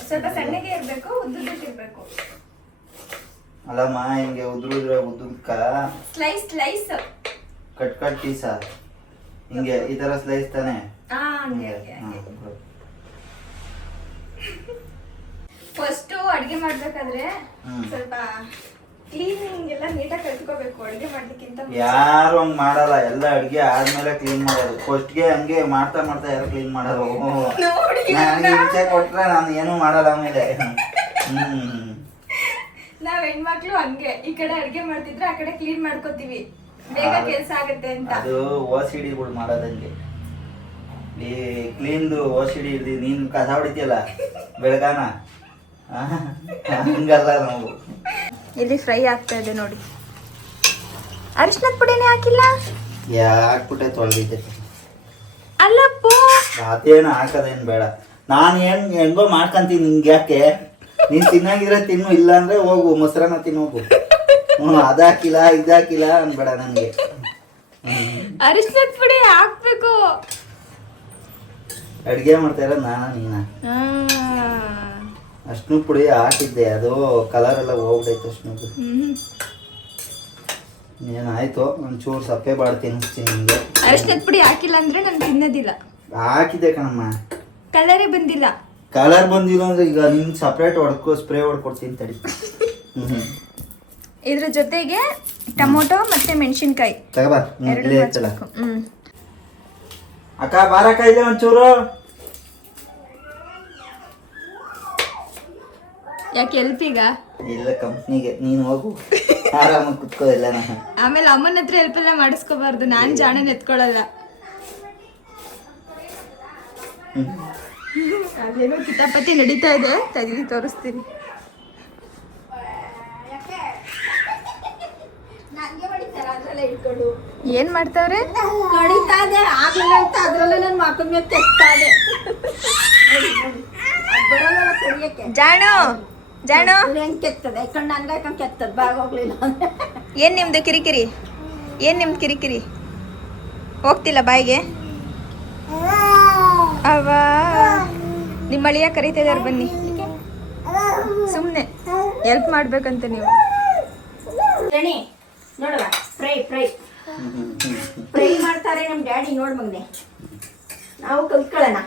ಸ್ವಲ್ಪ ಸಣ್ಣಗೆ ಇರ್ಬೇಕು, ಉದ್ದುದಕ್ಕೆ ಇರ್ಬೇಕು. ಅಲ್ಲಮ್ಮ, ಹಿಂಗೆ ಉದ್ದುದಕ್ಕ ಸ್ಲೈಸ್ ಸ್ಲೈಸ್ ಕಟ್ ಪೀಸ ಹಿಂಗೆ ಈ ತರ ಸ್ಲೈಸ್ ತಾನೆ? ಫಸ್ಟ್ ಅಡ್ಗೆ ಮಾಡ್ಬೇಕಾದ್ರೆ ಸ್ವಲ್ಪ ಕ್ಲೀನಿಂಗ್ ಎಲ್ಲ ನೀಟಾಗಿ ಕಲ್ತ್ಕೋಬೇಕು. ಅಡ್ಗೆ ಮಾಡ್ಲಿಕ್ಕಿಂತ ಯಾರು ಹಂಗ್ ಮಾಡಲ್ಲ, ಎಲ್ಲ ಅಡ್ಗೆ ಆದ್ಮೇಲೆ ಕ್ಲೀನ್ ಮಾಡೋದು. ಫಸ್ಟ್ಗೆ ಹಂಗೆ ಮಾಡ್ತಾ ಮಾಡ್ತಾ ಯಾರು ಕ್ಲೀನ್ ಮಾಡೋದು? ನನಗೆ ಹಿಂಸೆ ಕೊಟ್ರೆ ನಾನು ಏನು ಮಾಡಲ್ಲ ಆಮೇಲೆ. ನಾವ್ ಹೆಣ್ಮಕ್ಳು ಹಂಗೆ, ಈ ಕಡೆ ಅಡ್ಗೆ ಮಾಡ್ತಿದ್ರೆ ಆ ಕಡೆ ಕ್ಲೀನ್ ಮಾಡ್ಕೋತೀವಿ, ಬೇಗ ಕೆಲಸ ಆಗತ್ತೆ ಅಂತ. ಅದು ಓಸಿಡಿಗಳು ಮಾಡೋದಂಗೆ. ಈ ಕ್ಲೀನ್ದು ಓಸಿಡಿ ಹಿಡ್ದಿ ನೀನು ಕಸ ಹೊಡಿತೀಯಲ್ಲ ಬೆಳಗಾನ, ಹಂಗಲ್ಲ ನಾವು. ಇಲ್ಲಿ ಫ್ರೈ ಆಗ್ತಾ ಇದೆ ನೋಡಿ. ಅರಿಶಿನದ ಪುಡಿನೇ ಹಾಕಿಲ್ಲ? ಯಾಕ್ಬಿಟ್ಟೆ ತೊಳೆದಿದ್ದೆ. ಅಲ್ಲಪ್ಪು, ಅದೇನು ಹಾಕೋದೇನು ಬೇಡ. ನಾನು ಹೆಂಗೋ ಮಾಡ್ಕೊಂತೀನಿ. ನಿಂಗೆ ಯಾಕೆ? ನೀನು ತಿನ್ನಾಗಿದ್ರೆ ತಿನ್ನು, ಇಲ್ಲ ಅಂದ್ರೆ ಹೋಗು ಮೊಸರನ್ನ ತಿನ್ನೋಗು. ಅದಾಕಿಲ್ಲ ಇದಾಕಿಲ್ಲ ಅನ್ಬೇಡ ನನಗೆ. ಅರಿಶಿನದ ಪುಡಿ ಹಾಕ್ಬೇಕು. ಅಡ್ಗೆ ಮಾಡ್ತಾ ಇರೋದು ನೀನ? ಅರ್ಶಿನ ಪುಡಿ ಹಾಕಿದ್ದೆ, ಅದು ಕಲರ್ ಎಲ್ಲ ಹೋಗ್ಬಿಟ್ಟೈತೆ ಅರ್ಶಿನದು. ಏನಾಯ್ತು, ಒಂಚೂರು ಸಪ್ಪೆ ಬಾಡ್ತೀನಿ ನಿಮಗೆ. ಅರಿಶಿನದ ಪುಡಿ ಹಾಕಿಲ್ಲ ಅಂದ್ರೆ ನಾನು ತಿನ್ನೋದಿಲ್ಲ. ಹಾಕಿದ್ದೆ ಕಣಮ್ಮ, ಕಲರೇ ಬಂದಿಲ್ಲ. ಕಲರ್ ಬಂದಿಲ್ಲ ಅಂದ್ರೆ ಈಗ ನಿಮ್ಗೆ ಸಪ್ರೇಟ್ ಸ್ಪ್ರೇ ಹೊಡ್ಕೊಡ್ತೀನಿ ತಡಿ. ಇದ್ರ ಜೊತೆಗೆ ಟೊಮೊಟೊ ಮತ್ತೆ ಮೆಣಸಿನ್ಕಾಯಿ ತಗೋಬಾ. ಅಕ್ಕ ಬಾರಕ್ಕ, ಇದೆ ಒಂಚೂರು. ಯಾಕೆ ಹೆಲ್ಪ್ ಈಗ? ಇಲ್ಲ, ಕಂಪ್ನಿಗೆ ನೀನು ಹೋಗು, ಆರಾಮಾಗಿ ಕುತ್ಕೋ. ಇಲ್ಲ ಆಮೇಲೆ ಅಮ್ಮನ ಹತ್ರ ಹೆಲ್ಪ್ ಎಲ್ಲ ಮಾಡಿಸ್ಕೋಬಾರ್ದು, ನಾನು ಜಾಣನ್ ಎತ್ಕೊಳ್ಳಲ್ಲ. ಅದೇನೋ ಕಿತಾಪತಿ ನಡೀತಾ ಇದೆ, ತೆಗೆದು ತೋರಿಸ್ತೀನಿ. ಏನ್ ಮಾಡ್ತಾವ್ರೆ? ಕಡಿತಾ ಇದೆ, ಆಗ್ಲಿಲ್ಲ ಅಂತ ಅದ್ರಲ್ಲೇ ನನ್ನ ಮಕ್ಕಳ ಮೇಲೆ ಕೆತ್ತಾದೆ. ಬರೋಲ್ಲ ಕಡಿಯಕ್ಕೆ. ಜಾಣು ಜಾಣು ಹೆಂಗ್ ಕೆತ್ತದೆ ಕಣ್ಣು ಹಂಗಾಯ್ಕೊಂಡ್ ಕೆತ್ತದ ಬಾಗ ಹೋಗ್ಲಿಲ್ಲ. ಏನ್ ನಿಮ್ದು ಕಿರಿಕಿರಿ? ಏನ್ ನಿಮ್ದು ಕಿರಿಕಿರಿ? ಹೋಗ್ತಿಲ್ಲ ಬಾಯಿಗೆ? ಅವ ನಿಮ್ಮ ಅಳಿಯ ಕರೀತಾ ಇದಾರೆ, ಬನ್ನಿ. ಸುಮ್ಮನೆ ಹೆಲ್ಪ್ ಮಾಡ್ಬೇಕಂತ ನೀವು. ರಣಿ ನೋಡುವ, ಫ್ರೈ ಫ್ರೈ ಫ್ರೈ ಮಾಡ್ತಾರೆ ನಮ್ಮ ಡ್ಯಾಡಿ. ನೋಡ್ ಮಗನೆ, ನಾವು ಕಲ್ತ್ಕೊಳ್ಳೋಣ.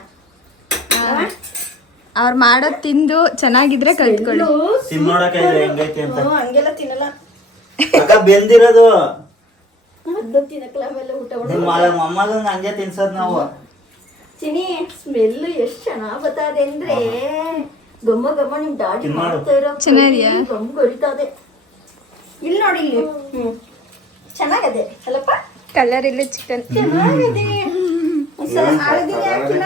ಅವ್ರು ಮಾಡೋದ್ ತಿಂದು ಚೆನ್ನಾಗಿದ್ರೆ ಕಲ್ತ್ಕೊಳ್ಳಿ. ತಿನ್ನೋಡಕ್ಕೆ ಹೆಂಗೈತಿ ಅಂತ ಹಂಗೆಲ್ಲ ತಿನ್ನಲ್ಲ, ಅಕ್ಕ ಬೆಂದಿರೋದು ಅದ್ದು ತಿನ್ನಕ್ಕಲ್ಲ. ಆಮೇಲೆ ಊಟ ನಿಮ್ಮ ಮೊಮ್ಮಗಂಗೆ ಹಂಗೆ ತಿನ್ಸೋದ್ ನಾವು. ಚಿನಿ ಸ್ಮೆಲ್ ಎಷ್ಟ್ ಚೆನ್ನಾಗ್ ಬರ್ತದೆ ಅಂದ್ರೆ, ಗಮ್ಮ ಗಮ್ಮ ನಿಮ್ ಡ್ಯಾಡಿ ಮಾಡ್ತಾ ಇರೋ ಚೆನ್ನಾಗಿದ್ಯಾ? ಗಮ್ ಗರಿತಾದೆ. ಇಲ್ಲಿ ನೋಡಿ, ಇಲ್ಲಿ ಚೆನ್ನಾಗದೆ ಸ್ವಲ್ಪ ಕಲರ್ ಇಲ್ಲ ಚಿಕನ್ ಚೆನ್ನಾಗಿದೆ. ಒಂದ್ಸಲ ಹಳದಿನೇ ಹಾಕಿಲ್ಲ,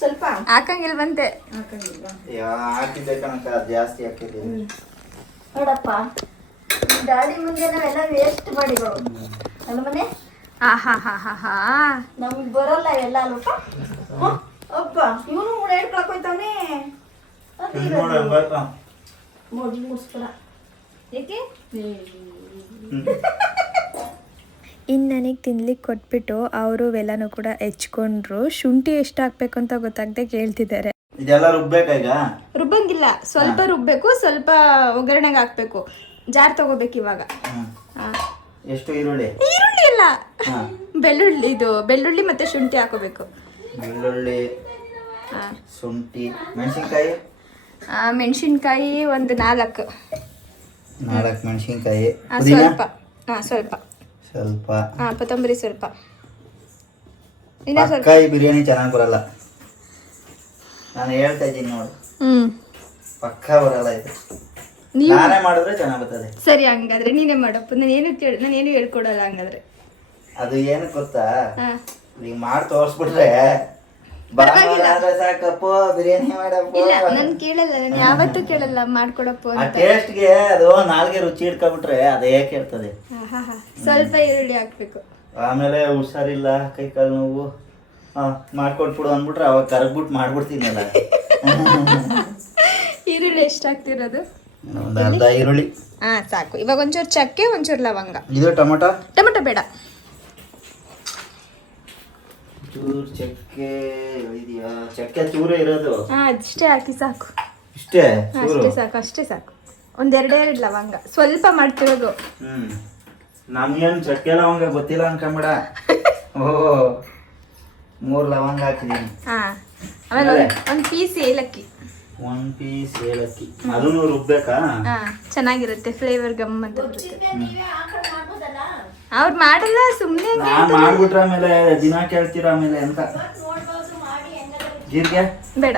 ಸ್ವಲ್ಪ ಹಾಕಂಗಿಲ್ವಂತೆ. ಹಾಕಂಗಿಲ್ವಾ? ಹಾಕಿದ್ದೆ ಕಣಕ್ಕ, ಜಾಸ್ತಿ ಹಾಕಿದ್ದೀನಿ. ನೋಡಪ್ಪ, ಡ್ಯಾಡಿ ಮುಂದೆ ನಾವೆಲ್ಲ ವೇಸ್ಟ್ ಮಾಡಿಗಳು ಅಲ್ಲ ಮನೆ. ಆಹಾ ನಮ್ಗೆ ಬರಲ್ಲ ಎಲ್ಲ ಅಲ್ವಪ್ಪ. ಅಪ್ಪ ಇವನು ಮೂಳೆ ಹಿಡ್ಕೊಳಕ್ ಹೋಯ್ತಾವನೆ. ಮೊದ್ಲು ಮುಡ್ಸ್ಕೊಳ ಏಕೆ? ಇನ್ನು ನನಗೆ ತಿನ್ಲಿಕ್ಕೆ ಕೊಟ್ಬಿಟ್ಟು ಅವರು ಎಲ್ಲನೂ ಕೂಡ ಹೆಚ್ಕೊಂಡ್ರು. ಶುಂಠಿ ಎಷ್ಟು ಹಾಕ್ಬೇಕು ಅಂತ ಗೊತ್ತಾಗದೆ ಕೇಳ್ತಿದ್ದಾರೆ. ಇದೆಲ್ಲ ರುಬ್ಬೇಕಾ ಈಗ? ರುಬ್ಬಂಗಿಲ್ಲ, ಸ್ವಲ್ಪ ರುಬ್ಬೇಕು, ಸ್ವಲ್ಪ ಒಗ್ಗರಣೆಗೆ ಹಾಕ್ಬೇಕು. ಜಾರ್ ತಗೋಬೇಕು ಇವಾಗ. ಎಷ್ಟು ಈರುಳ್ಳಿ? ಈರುಳ್ಳಿ ಇಲ್ಲ, ಬೆಳ್ಳುಳ್ಳಿ. ಇದು ಬೆಳ್ಳುಳ್ಳಿ ಮತ್ತೆ ಶುಂಠಿ ಹಾಕೋಬೇಕು. ಬೆಳ್ಳುಳ್ಳಿ, ಶುಂಠಿ, ಮೆಣಸಿನ್ಕಾಯಿ. ಮೆಣಸಿನ್ಕಾಯಿ ಒಂದು 4 ಮೆಣಸಿನ್ಕಾಯಿ. ಸ್ವಲ್ಪ ಸ್ವಲ್ಪ ಸ್ವಲ್ಪ ಕೊತ್ತಂಬರಿ ಸ್ವಲ್ಪ. ಪಕ್ಕಾಯಿ ಬಿರಿಯಾನಿ ಚೆನ್ನಾಗಿ ಬರಲ್ಲ, ನಾನು ಹೇಳ್ತಾ ಇದ್ದೀನಿ ನೋಡು. ಪಕ್ಕ ಬರಲ್ಲ ಇದು, ನಾನೇ ಮಾಡಿದ್ರೆ ಚೆನ್ನಾಗಿ ಬರ್ತದೆ. ಸರಿ, ಹಂಗಾದ್ರೆ ನೀನೇ ಮಾಡಪ್ಪ. ನಾನೇನು ಹೇಳ್ಕೊಡಲ್ಲ ಹಂಗಾದ್ರೆ. ಅದು ಏನು ಗೊತ್ತಾ, ಈಗ ಮಾಡಿ ತೋರಿಸ್ಬಿಟ್ರೆ ಸಾಕಪ್ಪ ಬಿರಿಯಾನಿ ಮಾಡಪ್ಪ. ಇಲ್ಲ, ನಾನು ಕೇಳಲ್ಲ, ನಾನು ಯಾವತ್ತೂ ಕೇಳಲ್ಲ ಮಾಡ್ಕೊಡಪ್ಪ ಆ ಅಂತ. ಟೇಸ್ಟ್ಗೆ ಅದು ನಾಲ್ಗೆ ರುಚಿ ಇಟ್ಕೊಬಿಟ್ರೆ ಅದೇ ಕೇಳ್ತದೆ. ಸ್ವಲ್ಪ ಈರುಳ್ಳಿ ಹಾಕ್ಬೇಕು. ಆಮೇಲೆ ಹುಷಾರಿಲ್ಲ, ಕೈ ಕಾಲು ನೋವು, ಮಾಡ್ಕೊಟ್ಬಿಡು ಅಂದ್ಬಿಟ್ರೆ ಅವಾಗ ಕರಗ್ಬಿಟ್ಟು ಮಾಡ್ಬಿಡ್ತೀನಲ್ಲ. ಈರುಳ್ಳಿ ಎಷ್ಟು ಹಾಕ್ತಿರೋದು? ಒಂದು ಅರ್ಧ ಈರುಳ್ಳಿ. ಸಾಕು. ಇವಾಗ ಒಂಚೂರು ಚಕ್ಕೆ, ಒಂಚೂರು ಲವಂಗ. ಇದು ಟೊಮೊಟೊ ಬೇಡ. ಚೂರು ಚಕ್ಕೆ ಇದೆಯಾ? ಚಕ್ಕೆ ಚೂರೇ ಇರೋದು, ಅಷ್ಟೇ ಹಾಕಿ ಸಾಕು. ಇಷ್ಟೇ ಅಷ್ಟೇ ಸಾಕು. ಒಂದೆರಡು ಲವಂಗ, ಸ್ವಲ್ಪ ಮಾಡ್ತಿರೋದು. ನಮ್ಗೇನು ಚಕ್ಕೆ ಲವಂಗ ಗೊತ್ತಿಲ್ಲ ಅನ್ಕೊಂಬೇಡ. ಓಹೋ, 3 ಲವಂಗ ಹಾಕಿದೀನಿ. ಆಮೇಲೆ ಒಂದು ಪೀಸ್ ಏಲಕ್ಕಿ. 1 ಪೀಸ್ ಏಲಕ್ಕಿ. ಅದನ್ನು ರುಬ್ಬೇಕಾ? ಚೆನ್ನಾಗಿರುತ್ತೆ, ಫ್ಲೇವರ್ ಗಮ್ ಅಂತ ಬರುತ್ತೆ. ಅವ್ರು ಮಾಡಲ್ಲ, ಸುಮ್ಮನೆ ನಾನು ಮಾಡ್ಬಿಟ್ರೆ ಆಮೇಲೆ ದಿನ ಕೇಳ್ತೀರಾ ಆಮೇಲೆ ಅಂತ. ಜೀರಿಗೆ ಬೇಡ,